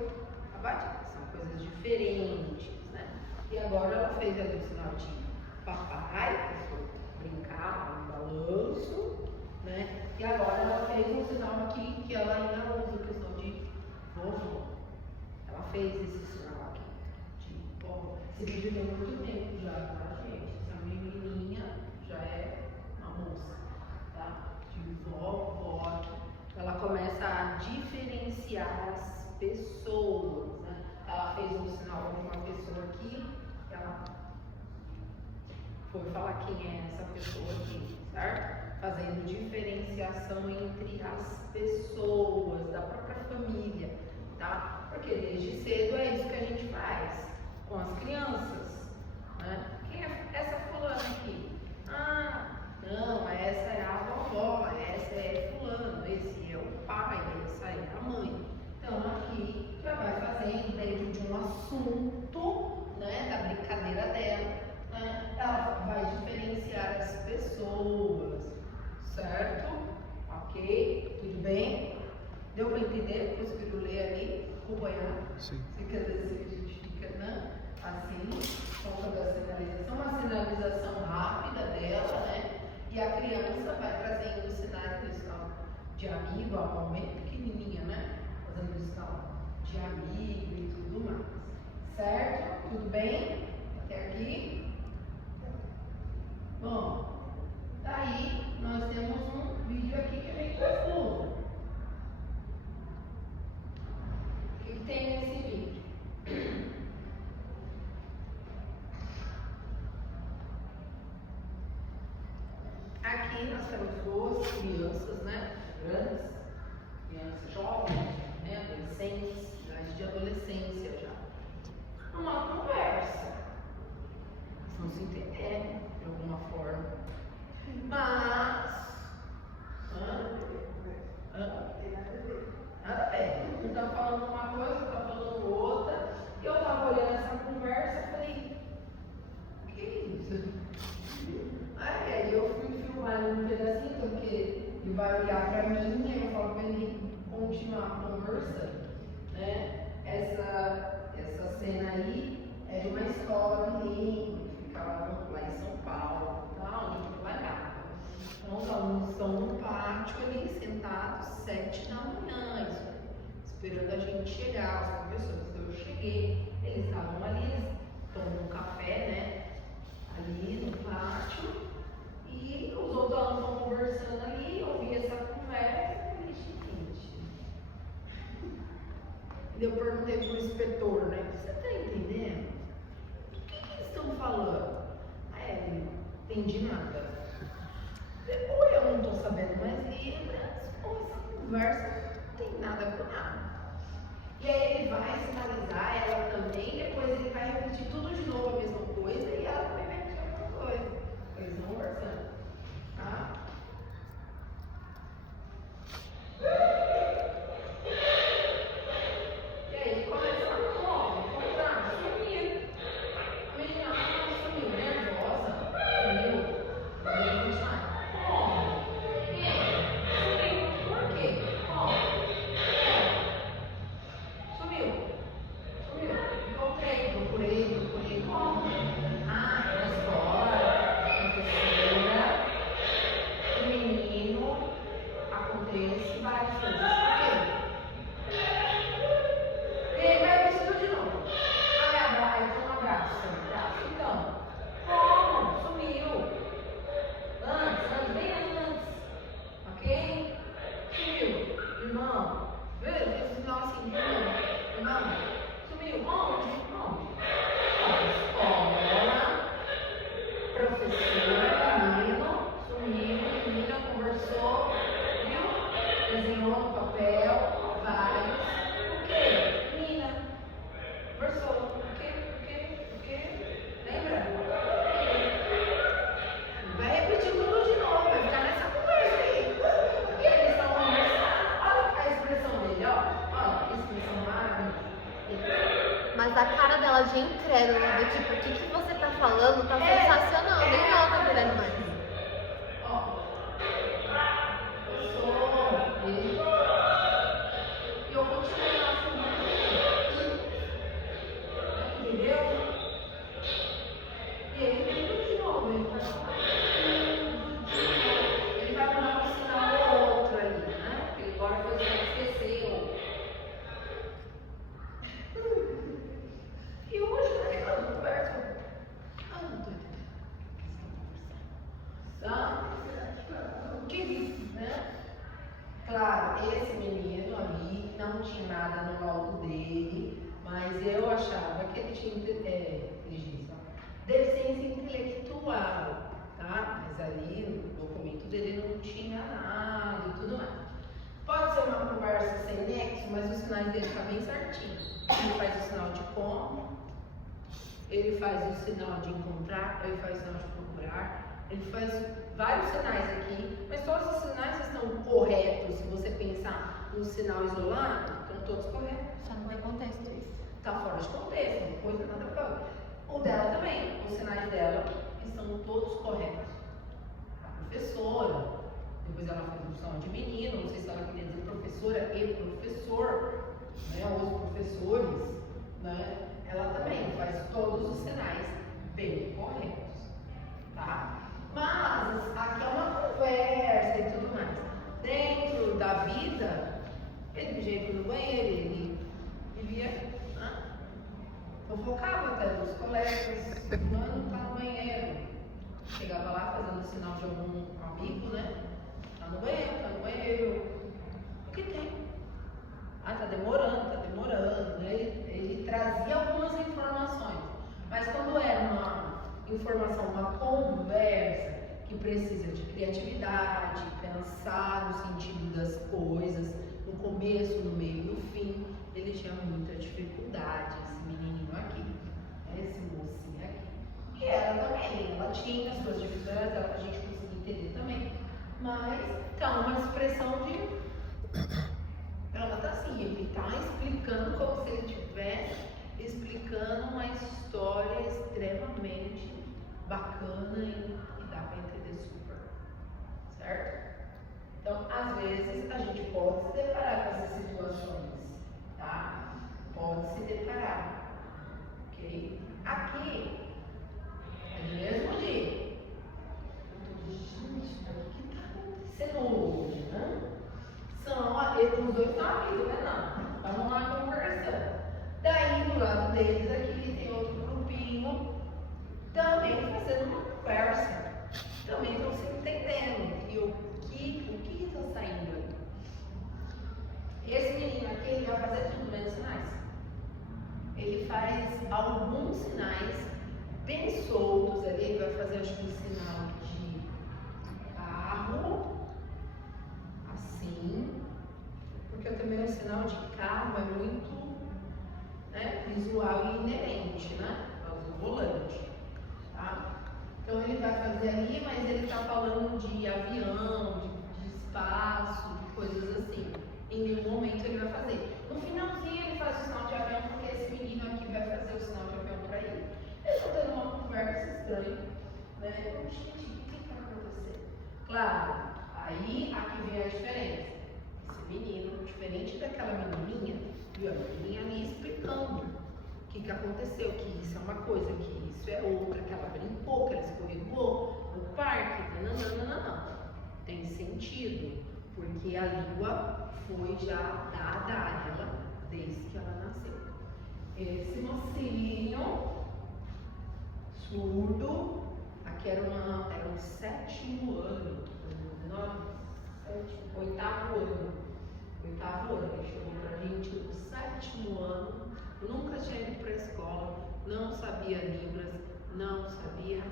a batida. São coisas diferentes, né? E agora ela fez ali o sinal de papai, que foi brincar, um balanço, né? E agora ela fez um sinal aqui que ela ainda usa, a questão de vovô. Ela fez esse sinal aqui, de vovô. Esse vídeo tem muito tempo já, tá, gente? Essa menininha já é uma moça, tá? De vovó aqui. Ela começa a diferenciar as pessoas, né? Ela fez um sinal de uma pessoa aqui, ela foi falar quem é essa pessoa aqui, certo? Fazendo diferenciação entre as pessoas, da própria família, tá? Porque desde cedo é isso que a gente faz com as crianças, né? Quem é essa fulana aqui? Ah, não, essa é a vovó, essa é fulano, esse é o pai, essa é a mãe. Então aqui já vai fazendo dentro de um assunto, né, da brincadeira dela, né, ela vai diferenciar as pessoas, certo? Ok? Tudo bem? Sim. Você quer dizer que a gente fica, né? Assim, falta da sinalização, uma sinalização rápida dela, né? E a criança vai trazendo os sinais que eles falam de amigo, a mão bem pequenininha, né? Fazendo eles falam de amigo e tudo mais. Certo? Tudo bem? Até aqui? Bom, daí nós temos um vídeo aqui que é bem confuso. O que tem nesse vídeo? Aqui nós temos duas crianças, né? Grandes, crianças jovens, né? Adolescentes, idade de adolescência já. Uma conversa. Eles não se entendem de alguma forma. Mas. Nada a ver. Um tá falando uma coisa, outro tá falando outra. E eu tava olhando essa conversa e falei, o que é isso? Aí eu fui filmar um pedacinho, porque ele vai olhar pra mim e eu falo pra ele continuar conversando, né? Essa cena aí é de uma escola bilíngue, que fica lá em São Paulo, tá? Onde eu trabalhava. Então os alunos estão no pátio ali, sentados 7 da manhã, esperando a gente chegar, os professores. Então eu cheguei, eles estavam ali, tomando um café, né? Ali no pátio. E os outros alunos estão conversando ali, eu ouvi essa conversa e falei, gente. E eu perguntei pro inspetor, né? Você tá entendendo? O que eles estão falando? Aí ele, não entendi nada. Ou eu não tô sabendo mais Libras, ou essa conversa não tem nada com nada. E aí ele vai sinalizar, ela também, depois ele vai repetir tudo de novo a mesma coisa e ela também vai repetir a mesma coisa. Eles vão conversando, tá? E aí começou a contar, sumiu. A menina sumiu, nervosa, sumiu. E ele continuava, como? Sumiu, por quê? Como? Sumiu. Encontrei, procurei, como? Ah, na escola, professora, o menino, acontece várias coisas. Por quê? E aí vai vestido de novo. Aí foi um abraço. Então, como? Sumiu. Antes, bem antes. Ok? Sumiu. Irmão, esse sinal assim, irmão, sumiu. Onde? Escola, professora, menino, sumiu, menina conversou, viu? Desenhou no papel, vários. O quê? Menina. Conversou. O quê? Lembra? Vai repetir tudo de novo, vai ficar nessa conversa aí. E eles estão conversando. Olha a expressão dele, ó. Olha que expressão maravilhosa. Mas a cara dela de incrédula, do tipo, o que você tá falando tá sensacional, nem ela tá entendendo mais. E eu continuei lá filmando. Entendeu? E ele tudo de novo, ele vai falar tudo de novo. Ele vai mandar um sinal ou outro ali, né? Porque ele agora foi esqueceu. E hoje, naquela conversa, não tô entendendo o que eles estão conversando. O que, né? Claro, esse menino ali não tinha nada no laudo dele, mas eu achava que ele tinha inteligência, deficiência intelectual, tá? Mas ali no documento dele não tinha nada e tudo mais. Pode ser uma conversa sem nexo, mas os sinais dele estão bem certinhos. Ele faz o sinal de como, ele faz o sinal de encontrar, ele faz o sinal de procurar, ele faz vários sinais aqui, mas todos os sinais estão corretos. Se você pensar no sinal isolado, estão todos corretos. Só não tem contexto isso. Está fora de contexto, uma coisa nada a ver. O dela também, os sinais dela estão todos corretos. A professora, depois ela fez um sinal de menino, não sei se ela queria dizer professora e professor, né, os professores, né, ela também faz todos os sinais bem corretos, tá? Mas aqui é uma conversa e tudo mais. Dentro da vida, ele vivia aqui no banheiro, ele vivia, fofocava até dos colegas, mano, tá no banheiro. Chegava lá fazendo sinal de algum amigo, né? Tá no banheiro. O que tem? Ah, tá demorando, né? Ele trazia algumas informações, mas quando é uma informação, uma conversa que precisa de criatividade, pensar no sentido das coisas, no começo, no meio e no fim, ele tinha muita dificuldade, esse menininho aqui, né? Esse mocinho aqui. E ela também, ela tinha as suas dificuldades, a gente conseguia entender também, mas tá uma expressão de... Ela tá assim, ele tá explicando como se ele estivesse explicando uma história extremamente bacana e dá para entender super, certo? Então, às vezes, a gente pode se deparar com essas situações, tá? Pode se deparar, ok? Aqui, é do mesmo dia. Gente, o que tá acontecendo hoje, né? Os dois estão amigos, né? Não, estamos lá conversando. Daí, do lado deles aqui, tem outro grupinho também fazendo uma conversa. Também estão se entendendo. E o que está saindo ali? Esse menino aqui, ele vai fazer tudo menos sinais. Ele faz alguns sinais bem soltos ali. Ele vai fazer, acho que um sinal de carro, assim. Porque também o sinal de carro é muito, né, visual e inerente, né, ao volante, tá? Então ele vai fazer ali, mas ele está falando de avião, de espaço, de coisas assim. Em nenhum momento ele vai fazer. No finalzinho ele faz o sinal de avião, porque esse menino aqui vai fazer o sinal de avião para ele. Eles estão tendo uma conversa estranha, né? Gente, o que vai acontecer? Claro, aí aqui vem a diferença. Menino, diferente daquela menininha, e a menininha ali explicando o que aconteceu, que isso é uma coisa, que isso é outra, que ela brincou, que ela escorregou no parque, não. Tem sentido, porque a língua foi já dada a ela desde que ela nasceu. Esse mocinho surdo, aqui era um 7º ano, 8º ano. 8º ano, ele chegou pra gente no 7º ano, nunca tinha ido para a escola, não sabia Libras, não sabia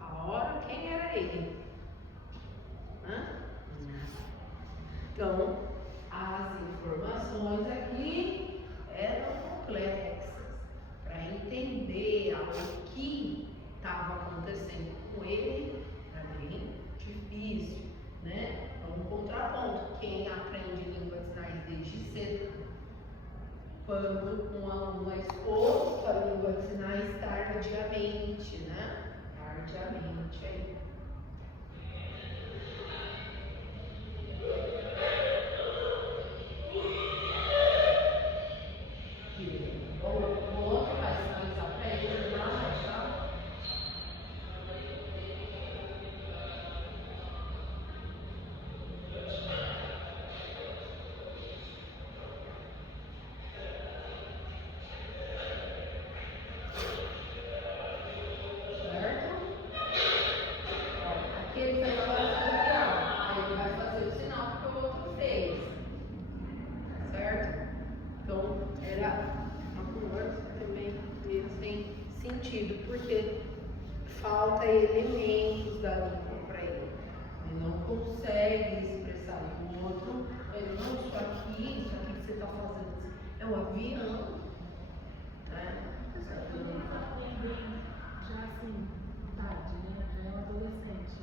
a hora quem era ele. Então, as informações aqui eram complexas. Para entender o que estava acontecendo com ele, era bem difícil, né? Um contraponto, quem aprende língua de sinais desde cedo, quando um aluno é exposto à língua de sinais tardiamente, né? Tardiamente aí. O outro faz sinais aprende, tá? Porque falta elementos da língua para ele. Ele não consegue expressar. O outro, ele não, isso aqui que você está fazendo é um avião. Né? Já assim, tarde, né? Já é um adolescente.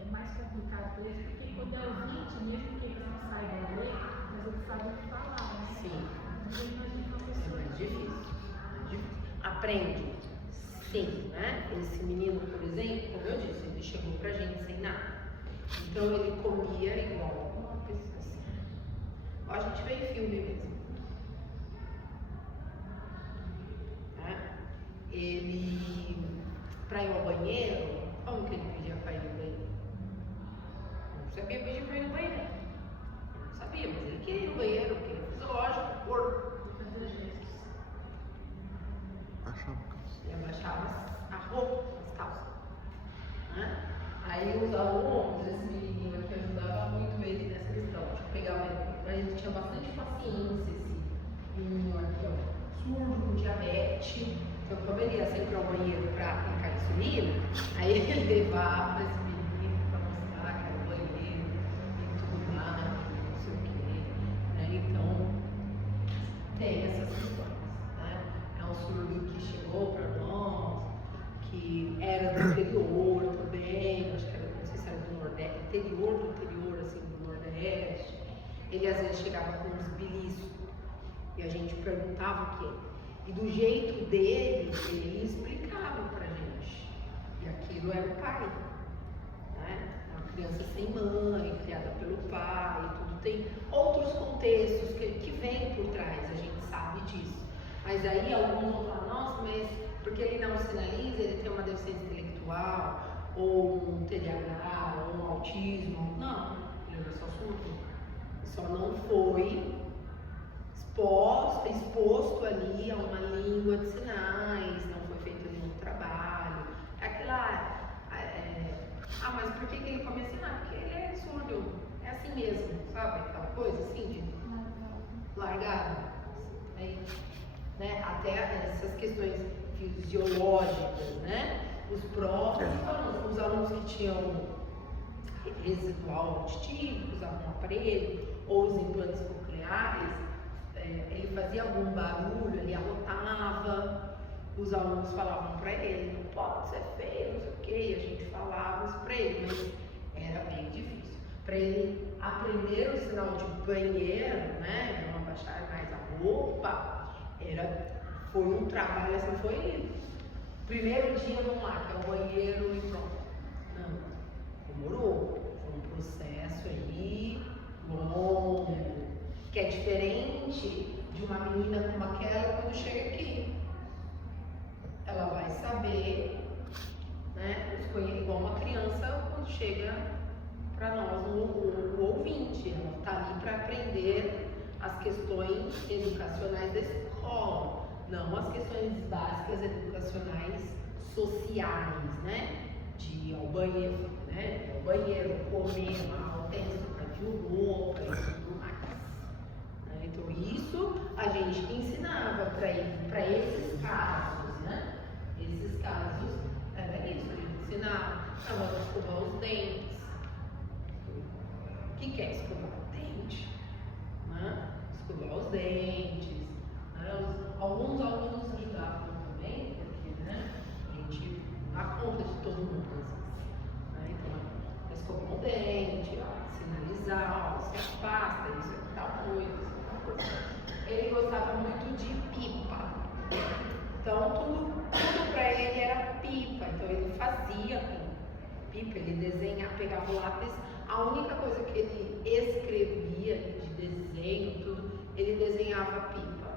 É mais complicado para ele, porque quando é ouvinte, mesmo que ele não saiba ler, mas ele sabe falar, né? Sim. Então imagina uma É pessoa. mais difícil. Aprende. Sim, né? Esse menino, por exemplo, como eu disse, ele chegou pra gente sem nada. Então ele comia igual uma pessoa assim. Ó, a gente vê em filme mesmo. Né? Ele, pra ir ao banheiro, como que ele pedia pra ir no banheiro? Não sabia pedir pra ir no banheiro. Não sabia, mas ele queria ir no banheiro, porque ele fisiológico, o corpo. Achava que... E abaixava a roupa, as calças. Né? Aí os alunos, esse menininho aqui ajudava muito ele nessa questão. Tipo, pegava ele tinha bastante paciência, esse menino aqui, ó, surdo, com diabetes. Então, como ele ia sempre ao banheiro para aplicar insulina, aí ele levava esse menino para mostrar que era o banheiro e tudo mais, não sei o quê. Né? Então, tem essas questões. Né? É um surdo que chegou para nós, que era do interior também, acho que era, não sei se era do Nordeste, interior, assim, do Nordeste. Ele às vezes chegava com uns beliscos e a gente perguntava o quê. E do jeito dele, ele explicava pra gente. E aquilo era o pai. Né? Uma criança sem mãe, criada pelo pai, tudo tem outros contextos que vêm por trás, a gente sabe disso. Mas aí alguns vão falar, nossa, mas porque ele não sinaliza, ele tem uma deficiência intelectual, ou um TDAH, ou um autismo. Não, ele era só surdo. Só não foi exposto ali a uma língua de sinais, não foi feito nenhum trabalho. Mas por que ele come assim? Porque ele é surdo, é assim mesmo, sabe? Aquela coisa assim de largado. Aí, né? Até essas questões fisiológicas, né? Os próprios os alunos que tinham residual auditivo, usavam um aparelho, ou os implantes cocleares, ele fazia algum barulho, ele arrotava, os alunos falavam para ele, não pode ser feio, não sei o que, e a gente falava isso para ele, mas era bem difícil. Para ele aprender o sinal de banheiro, né, não abaixar mais a roupa, foi um trabalho, assim, foi primeiro dia, vamos lá, que é o banheiro e pronto. Não, demorou, foi um processo aí longo, que é diferente de uma menina como aquela quando chega aqui. Ela vai saber, né, igual uma criança quando chega para nós, o ouvinte. Ela está ali para aprender as questões educacionais da escola, não as questões básicas educacionais sociais, né? De ir ao banheiro, né? Ao banheiro, comer, lavar o utensílio para de roupa e tudo mais. Então isso a gente ensinava para esses casos, né? Esses casos era isso, a gente ensinava a escovar os dentes. O que é escovar o dente? Né? Escovar os dentes. Né? Alguns alunos ajudavam também, porque, né, a gente dá conta de todo mundo às vezes. Né? Então, escovar o dente, sinalizar, se afasta, isso é tal coisa. Ele gostava muito de pipa, então tudo para ele era pipa, então ele fazia pipa, ele desenhava, pegava o lápis, a única coisa que ele escrevia de desenho, tudo, ele desenhava pipa.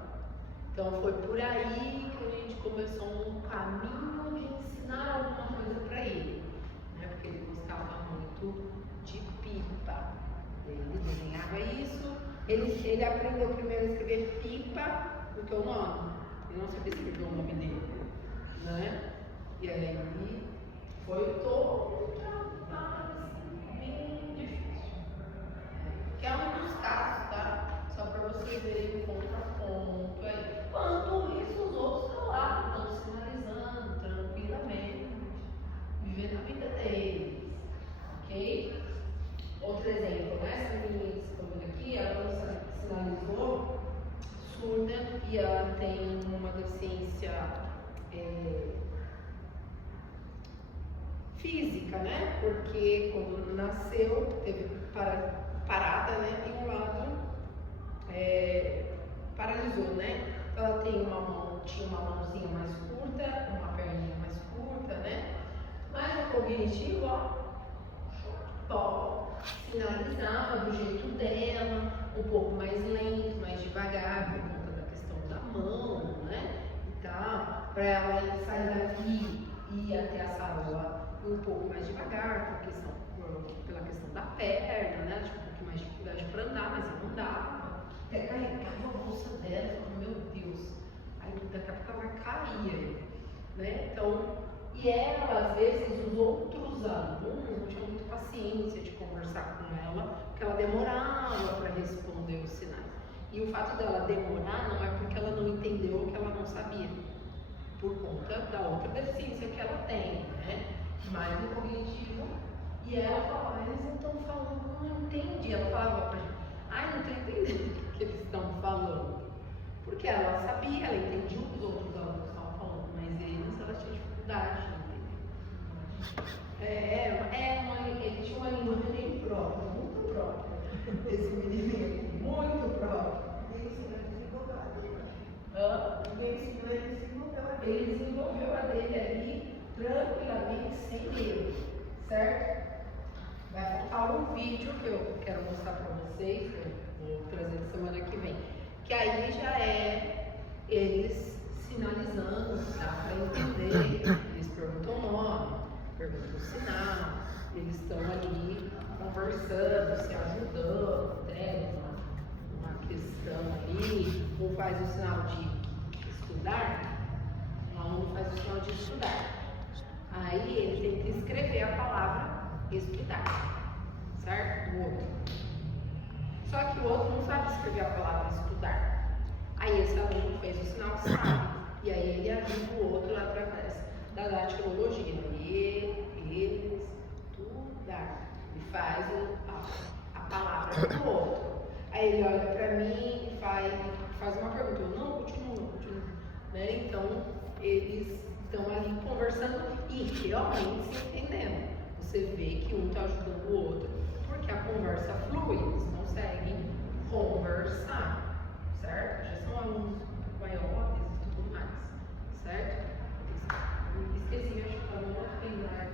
Então foi por aí que a gente começou um caminho de ensinar alguma coisa para ele, né? Porque ele gostava muito de pipa, ele desenhava isso. Ele aprendeu primeiro a escrever pipa do que o nome. Ele não sabia escrever o nome dele, né? E aí foi todo um trabalho assim, bem difícil. Que é um dos casos, tá? Só para vocês verem o contraponto aí. Enquanto isso, os outros estão lá, estão sinalizando tranquilamente, vivendo a vida deles, ok? Outro exemplo, né? Essa menina que vocês estão vendo aqui, ela sinalizou surda e ela tem uma deficiência física, né? Porque quando nasceu, teve parada, né? E um lado paralisou, né? Ela tem tinha uma mãozinha mais curta, uma perninha mais curta, né? Mas o cognitivo, ó, sinalizava do jeito dela, um pouco mais lento, mais devagar, por conta da questão da mão, né? E tal, para ela sair daqui e ir até a sala um pouco mais devagar, pela questão da perna, né? Tipo, um pouquinho mais de dificuldade para andar, mas ela andava. Até carregava a bolsa dela, eu falava, meu Deus, aí daqui a pouco ela caía, né? Então, e ela, às vezes, os outros alunos não tinham muita paciência de conversar com ela, porque ela demorava para responder os sinais. E o fato dela demorar não é porque ela não entendeu ou que ela não sabia, por conta da outra deficiência que ela tem, né? Mais no cognitivo. E ela falava, eles não estão falando, não entendi. Ela falava pra gente, não estou entendendo o que eles estão falando. Porque ela sabia, ela entendia o que os outros alunos estavam falando, mas ela tinha dificuldade de entender. Ele tinha uma linguagem própria, muito própria. Esse menininho, muito próprio. Ele desenvolveu a dele ali tranquilamente, sem medo, certo? Vai faltar um vídeo que eu quero mostrar para vocês, que eu vou trazer semana que vem, que aí já é eles sinalizando, dá para entender, eles perguntam o nome, perguntam o sinal, eles estão ali conversando, se ajudando, né? Uma questão ali, um faz o sinal de estudar, um aluno faz o sinal de estudar. Aí ele tem que escrever a palavra estudar, certo? O outro. Só que o outro não sabe escrever a palavra estudar. Aí esse aluno fez o sinal que sabe. E aí ele avisa o outro através da datilologia. Ele estudar. Ele faz a palavra do outro. Aí ele olha pra mim e faz uma pergunta. Eu não, continua. Né? Então eles estão ali conversando e realmente se entendendo. Você vê que um está ajudando o outro, porque a conversa flui, eles conseguem conversar, certo? Já são alunos maiores e tudo mais, certo? Esqueci, acho que eu não lembrar.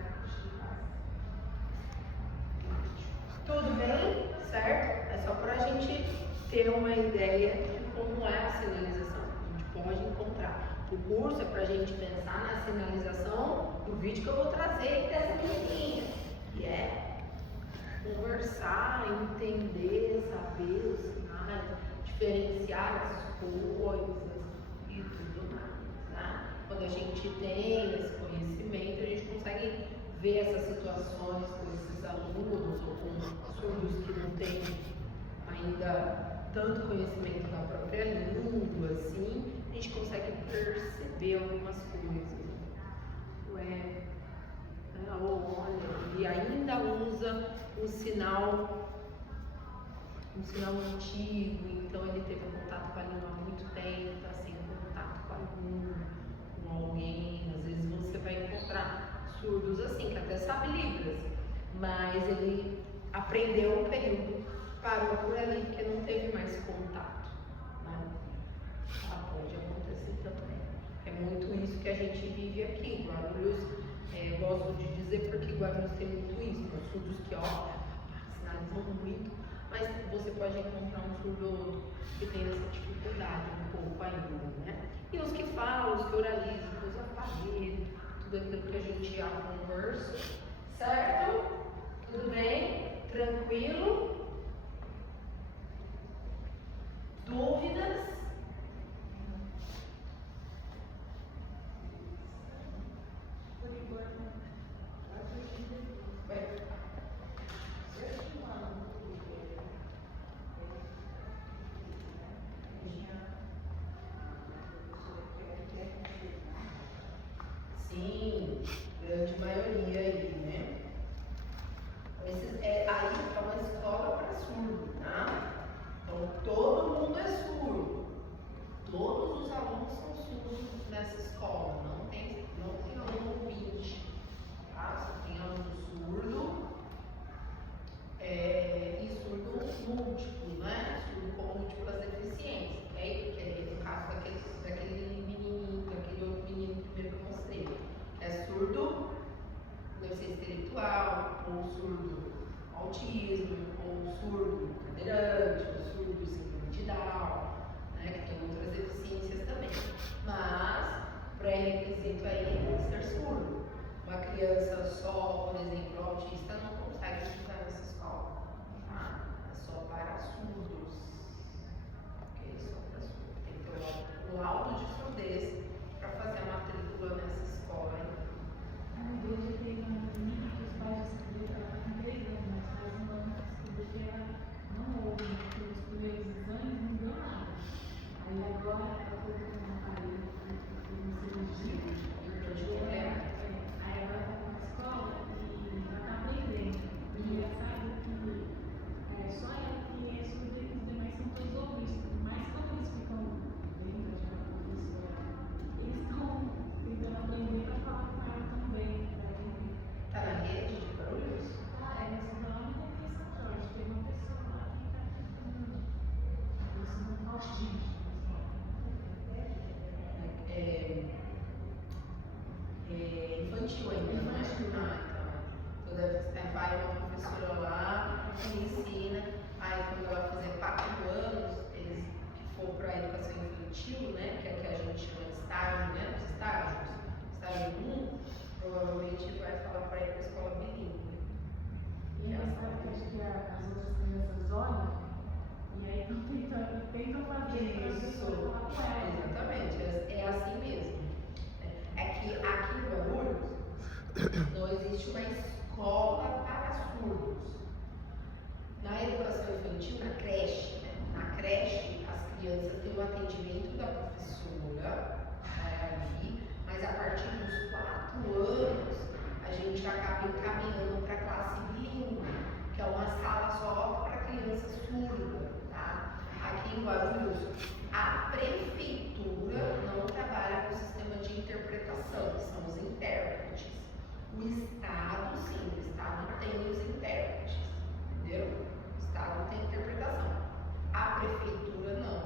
Tudo bem? Certo? É só para a gente ter uma ideia de como é a sinalização. A gente pode encontrar. O curso é para a gente pensar na sinalização do vídeo que eu vou trazer dessa menininha. E é conversar, entender, saber os sinais, diferenciar as coisas e tudo mais. Tá? Quando a gente tem esse conhecimento, a gente consegue ver essas situações com esses alunos ou com surdos que não têm ainda tanto conhecimento da própria língua, assim, a gente consegue perceber algumas coisas. Olha, e ainda usa um sinal antigo, então ele teve um contato com a língua há muito tempo, está sem contato com a língua, com alguém. Às vezes você vai encontrar surdos assim, que até sabe Libras, mas ele aprendeu um período, parou por ali, porque não teve mais contato. Né? Pode acontecer também. É muito isso que a gente vive aqui. Guarulhos, gosto de dizer porque Guarulhos tem muito isso. Os surdos que sinalizam muito, mas você pode encontrar um surdo que tem essa dificuldade um pouco ainda, né? E os que falam, os que oralizam, os aparelhos, tudo aquilo que a gente já conversa, certo? Tudo bem? Tranquilo? Dúvidas? Sim, grande maioria aí, né? Aí é uma escola para surdo, tá? Então todo mundo é surdo. Todos os alunos são surdos nessa escola. Não tem aluno ouvinte, tá? Só tem aluno surdo e surdo múltiplo, né? Surdo com múltiplas deficiências, ok? Que é no caso daquele menininho, daquele outro menino primeiro que eu mostrei. É surdo, deficiência intelectual, ou surdo autismo, ou surdo cadeirante, ou surdo síndrome de Down, né, que tem outras deficiências também. Mas, pré-requisito aí é ser surdo. Uma criança só, por exemplo, autista, não consegue estudar nessa escola. Tá? É só para surdos. Ok? Só para surdos. Tem que ter o laudo de surdez para fazer a matrícula nessa escola aí. Hoje tem uma menina que os pais descobriram, ela está com 3 anos, mas faz um ano que descobriu que ela não ouve, porque os primeiros exames não deu nada. Aí agora ela foi com um aparelho que não cirurgia, aí agora está na escola e ela está aprendendo. O engraçado que só ela que é surda e os demais são todos ouvistos, mas quando eles ficam dentro de uma professora, eles estão tentando aprender para falar com ela também. Tá na rede de barulhos? Ah, é, mas não me tem em São Jorge, tem uma pessoa lá que está tentando. Eles não autista. Infantil ainda, né? Então vai uma professora lá que ensina, aí quando ela fizer 4 anos, eles que for para a educação infantil, né? Que é o que a gente chama de estágio, né? Os estágios, estágio 1, provavelmente vai falar para ir para a escola bilíngue. E ela sabe que acho que as outras crianças olham e aí tentam fazer para a pessoa falar com ela. Exatamente, é assim mesmo. É que aqui em Guarulhos não existe uma escola para surdos. Na educação infantil, na creche, né? Na creche as crianças têm o atendimento da professora ali, mas a partir dos 4 anos a gente acaba encaminhando para a classe bilíngue, que é uma sala só para crianças surdas, tá? Aqui em Guarulhos, a prefeitura não trabalha com o sistema de interpretação, que são os intérpretes. O Estado, sim, o Estado tem os intérpretes, entendeu? O Estado tem interpretação. A prefeitura não.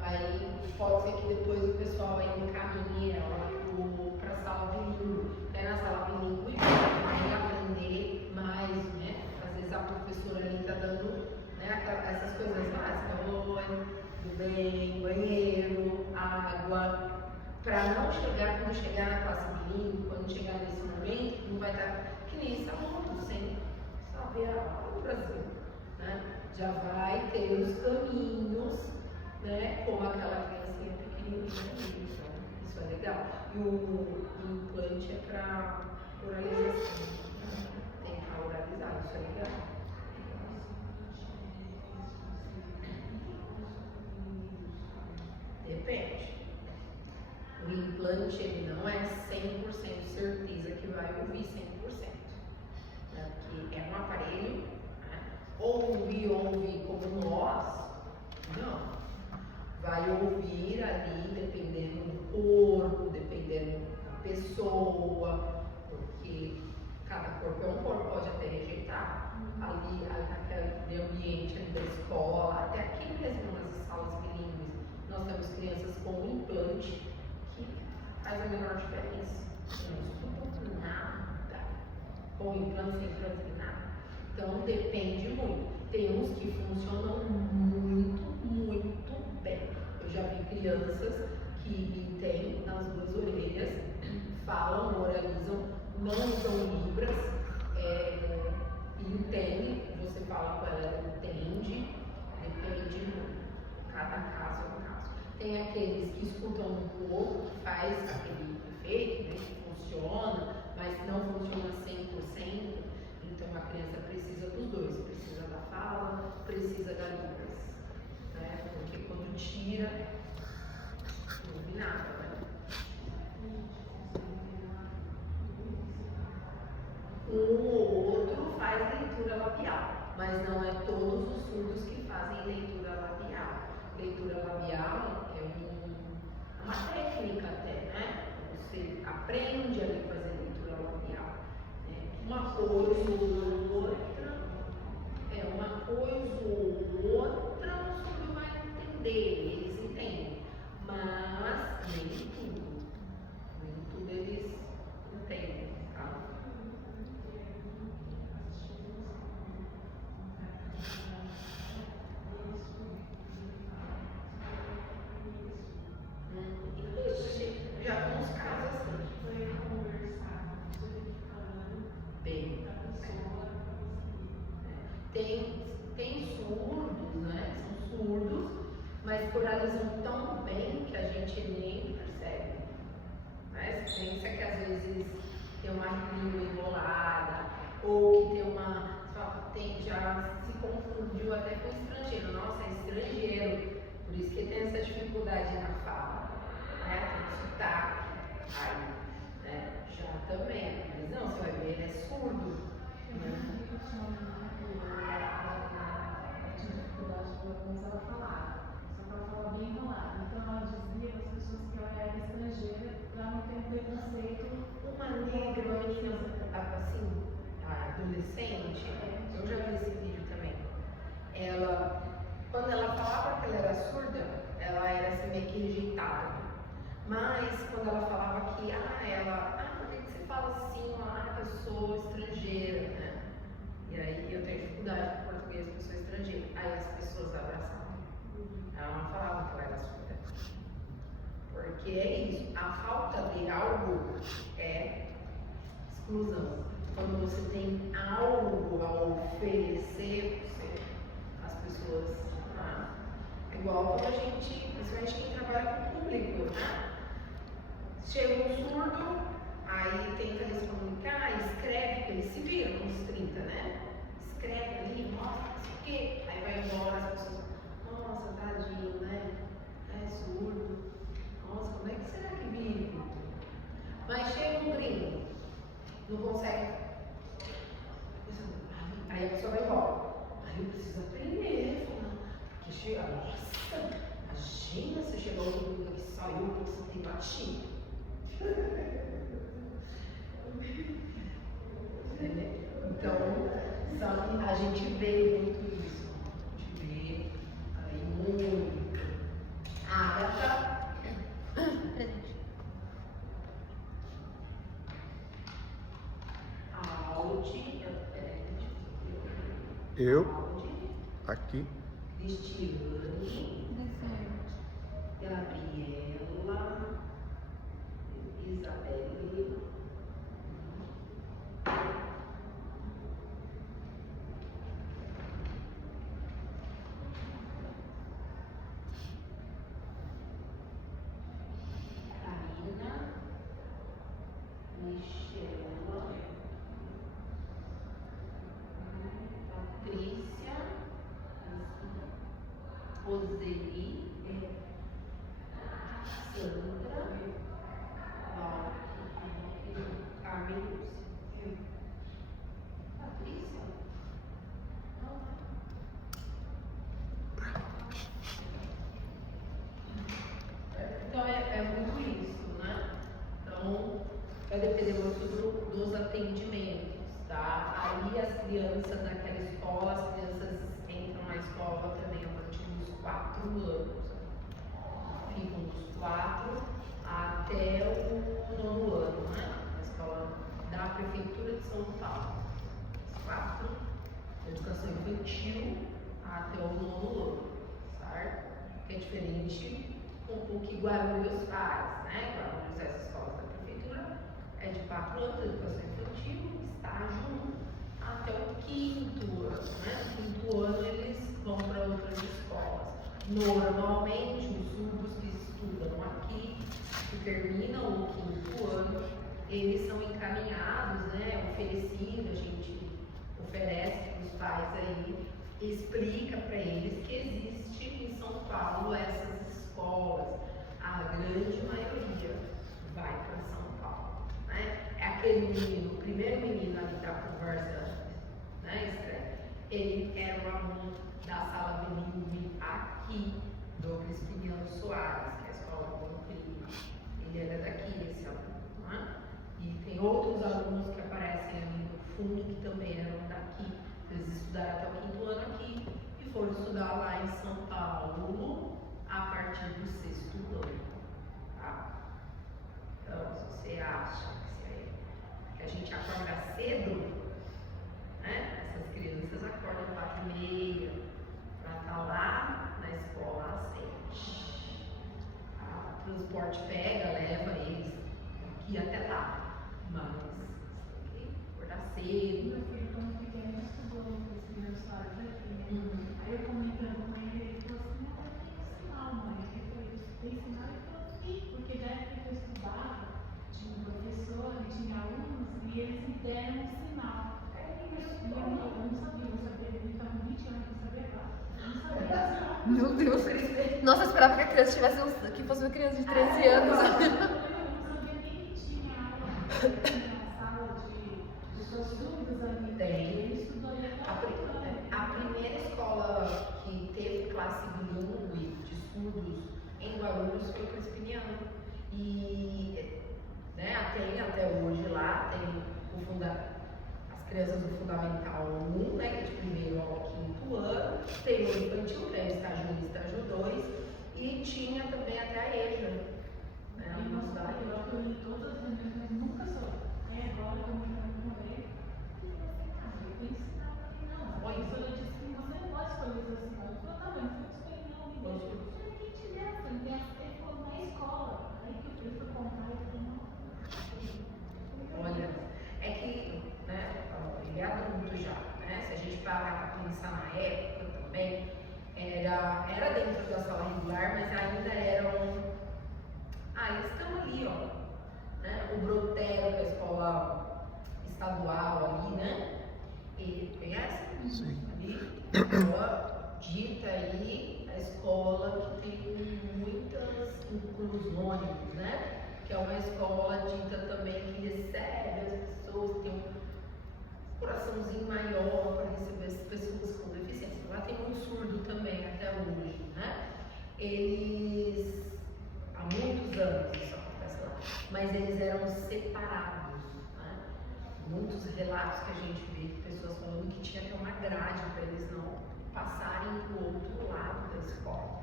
Aí pode ser que depois o pessoal aí encaminhe ela para a sala bilíngue. Aí na sala bilíngue vai aprender mais, né? Às vezes a professora ali está dando, né, essas coisas básicas, oi, tudo bem, banheiro, água, para não chegar, quando chegar na classe bilíngue, quando chegar nesse momento, não vai estar que nem esse aluno, sem saber a aula do Brasil, né? Já vai ter os caminhos, né, como aquela criancinha pequenininha ali, então isso é legal. E o implante é para oralização, né? Tem que oralizar, isso é legal. Depende. O implante ele não é 100% certeza que vai ouvir 100%, né? Porque é um aparelho, né? Ouve como nós, não. Vai ouvir ali dependendo do corpo, dependendo da pessoa, porque cada corpo é um corpo, pode até rejeitar. Ali, aquele ambiente ali da escola, até aqui mesmo nas salas bilíngues, nós temos crianças com implante que faz a menor diferença. Não escutam nada. Com implante, sem implante, nada. Então depende muito. Tem uns que funcionam muito bem. Eu já vi crianças que têm nas 2 orelhas, falam, oralizam, não usam libras, entende, você fala com ela, ela entende, depende muito. Cada caso é um caso. Tem aqueles que escutam um pouco, que faz aquele efeito, né, que funciona, mas não funciona 100%. Então a criança precisa dos dois, precisa da fala, precisa da libras, né? Porque quando tira, não ouve nada, né? mas coralizam tão bem que a gente nem percebe. Né? Você pensa que às vezes tem uma língua enrolada, ou que tem uma. Já se confundiu até com estrangeiro. Nossa, é estrangeiro. Por isso que tem essa dificuldade na fala. Né? Tem sotaque. Aí, né? Já também. Mas não, você vai ver, ele é surdo. Né? Tinha dificuldade de alguns ela falar. Só que ela fala bem enrolada. Então ela dizia para as pessoas que ela era estrangeira para não ter um preconceito. Uma negra, uma menina assim, adolescente, eu já vi esse vídeo também. Ela, quando ela falava que ela era surda, ela era assim meio que rejeitada. Mas quando ela falava que, por que você fala assim? Eu sou estrangeira, né? E aí eu tenho dificuldade com português, porque eu sou estrangeira. Aí as pessoas abraçavam. Ela não falava que ela era surda. Porque é isso, a falta de algo é exclusão. Quando você tem algo a oferecer, as pessoas. É igual quando a gente, principalmente quem trabalha com público, né? Chega um surdo, aí tenta eles comunicar, escreve, eles se viram nos 30, né? Escreve ali, mostra, não sei o quê. Aí vai embora, as pessoas, nossa, tadinho, né? É surdo. Nossa, como é que será que vive? Mas chega um gringo, não consegue. Aí a pessoa vai embora. Aí eu preciso aprender. Porque chega, nossa, imagina se chegar um gringo que saiu porque você tem baixinho. Então, a gente vê muito isso. A gente vê aí muito. Agatha. Presente. Audi. Eu, Audi. aqui. Cristiane. Gabriela. Isabelle. Karina. Michela. Patrícia. Roseli. Sandra. Carmen Lúcia. Patrícia? Então é muito isso, né? Então vai depender muito dos atendimentos, tá? Aí as crianças naquela escola, as crianças entram na escola também a partir dos 4 anos. Ficam dos 4 até o 9º ano, né? Na escola da Prefeitura de São Paulo. Os 4, educação infantil até o 9º ano, certo? Que é diferente do que Guarulhos faz, né? Guarulhos, essa escola da Prefeitura é de 4 anos, educação infantil, estágio 1 até o 5º ano, né? No 5º ano eles vão para outras escolas. Normalmente, os surdos que estudam aqui, que terminam o 5º ano, eles são encaminhados, né, oferecidos, a gente oferece para os pais aí, explica para eles que existe em São Paulo essas escolas. A grande maioria vai para São Paulo, né? É aquele menino, o primeiro menino ali da conversa, né, Esther? Ele era um aluno da sala bilíngue aqui do Crispiniano Soares, que é a escola Conclima. Ele era daqui, esse aluno, né? E tem outros alunos que aparecem ali no fundo que também eram daqui. Eles estudaram até o 5º ano aqui e foram estudar lá em São Paulo a partir do 6º ano, tá? Então, se você acha que a gente acorda cedo, né? Essas crianças acordam 4h30 para estar lá na escola às 7. O transporte pega, leva eles daqui até lá. Mas tem que acordar cedo. Meu filho, quando pequeno, estudou esse primeiro estágio aqui, né? Aí eu comentando com ele, ele falou assim: não, tem que ensinar Meu Deus. Nossa, eu esperava que a criança tivesse que fosse uma criança de 13 anos. Eu não sabia nem que tinha aula na sala de suas dúvidas ali. Tem. Ele estudou ali A primeira escola que teve classe bilíngue de estudos em Guarulhos foi o Crispiniano. E né, tem até hoje lá, tem as crianças do Fundamental 1, né, que é de primeiro ao quinto ano, tem o infantil, que é estágio 1 e estágio 2, e tinha também até a EJA. Né, E uma nós cidade. eu li todas as reuniões, mas nunca sou. Aí agora que eu me morei, o que você faz? Eu vou ensinar pra mim, não. A professora disse que você não pode escolher os assinantes. Eu falei, não, mas você não me deixa. Eu falei, quem te deu? Ele falou, na escola. Aí que eu fui contar e falei, não. Olha, é que, né, ele é adulto já, né? Se a gente parar para pensar na época também, era dentro da sala regular, mas ainda eram. Eles estão ali, ó. Né? O Brotero, que é a escola estadual ali, né? Ele conhece? Sim. Ali, a escola dita aí, a escola que tem muitas inclusões, né? Que é uma escola dita também que recebe as pessoas, tem um coraçãozinho maior para receber as pessoas com deficiência. Lá tem um surdo também até hoje, né? Eles, há muitos anos isso acontece lá, mas eles eram separados, né? Muitos relatos que a gente vê de pessoas falando que tinha até uma grade para eles não passarem para o outro lado da escola,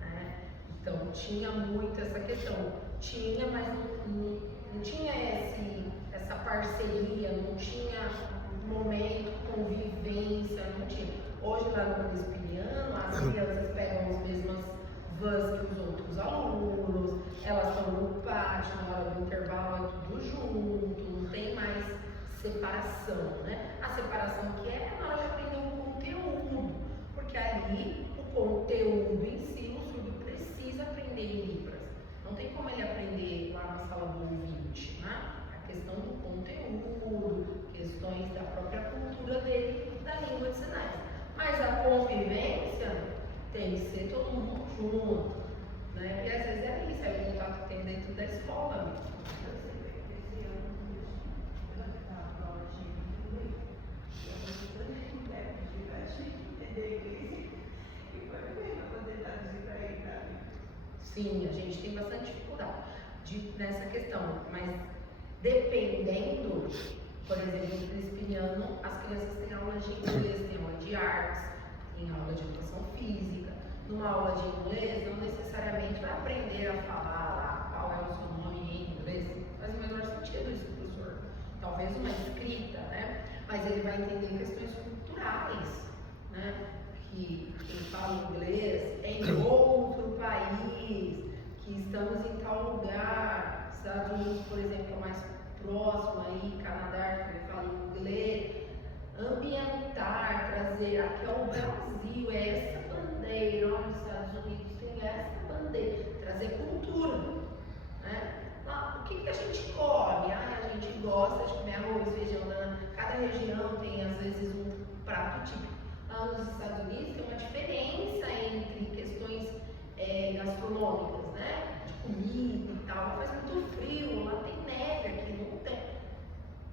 né? Então tinha muito essa questão. Tinha, mas não tinha essa parceria, não tinha momento, convivência, não tinha. Hoje lá no Crispiniano, as crianças pegam as mesmas vans que os outros alunos, elas estão no pátio, na hora do intervalo é tudo junto, não tem mais separação, né? A separação que é na hora de aprender um conteúdo, porque ali o conteúdo em si, o surdo precisa aprender em Libras. Não tem como ele aprender lá na sala do ouvinte, né? A questão do conteúdo, questões da própria cultura dele, da língua de sinais. Mas a convivência tem que ser todo mundo junto, né? E às vezes é isso, é o contato que tem dentro da escola mesmo. Sim, a gente tem bastante dificuldade nessa questão, mas dependendo, por exemplo, no Crispiniano, as crianças têm aula de inglês, têm aula de artes, têm aula de educação física. Numa aula de inglês, não necessariamente vai aprender a falar lá qual é o seu nome em inglês. Faz o menor sentido isso, professor. Talvez uma escrita, né? Mas ele vai entender questões culturais, né? Que quem fala inglês é em outro país, que estamos em tal lugar, Estados Unidos, por exemplo, é mais próximo aí, Canadá, que ele fala inglês, ambientar, trazer, aqui é o Brasil, é essa bandeira, olha, os Estados Unidos tem essa bandeira, trazer cultura, né? O que a gente come? A gente gosta de comer arroz, feijão, cada região tem às vezes um prato típico. Lá nos Estados Unidos tem uma diferença entre questões gastronômicas, né? De comida e tal. Lá faz muito frio, lá tem neve, aqui não tem.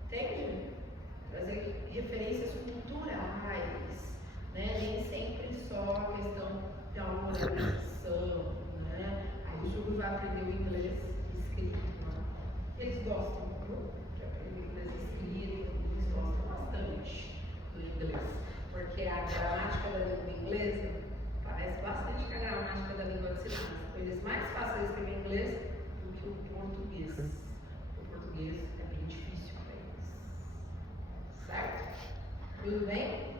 Entende? Trazer referências culturais, né? Nem sempre só a questão da organização, né? Aí o Júlio vai aprender o inglês escrito, né? Eles gostam de aprender inglês escrito, eles gostam bastante do inglês. Porque a gramática da língua inglesa parece bastante com a gramática da língua de sinais. Então, eles mais fáceis de escrever inglês do que o português. O português é bem difícil para eles. Certo? Tudo bem?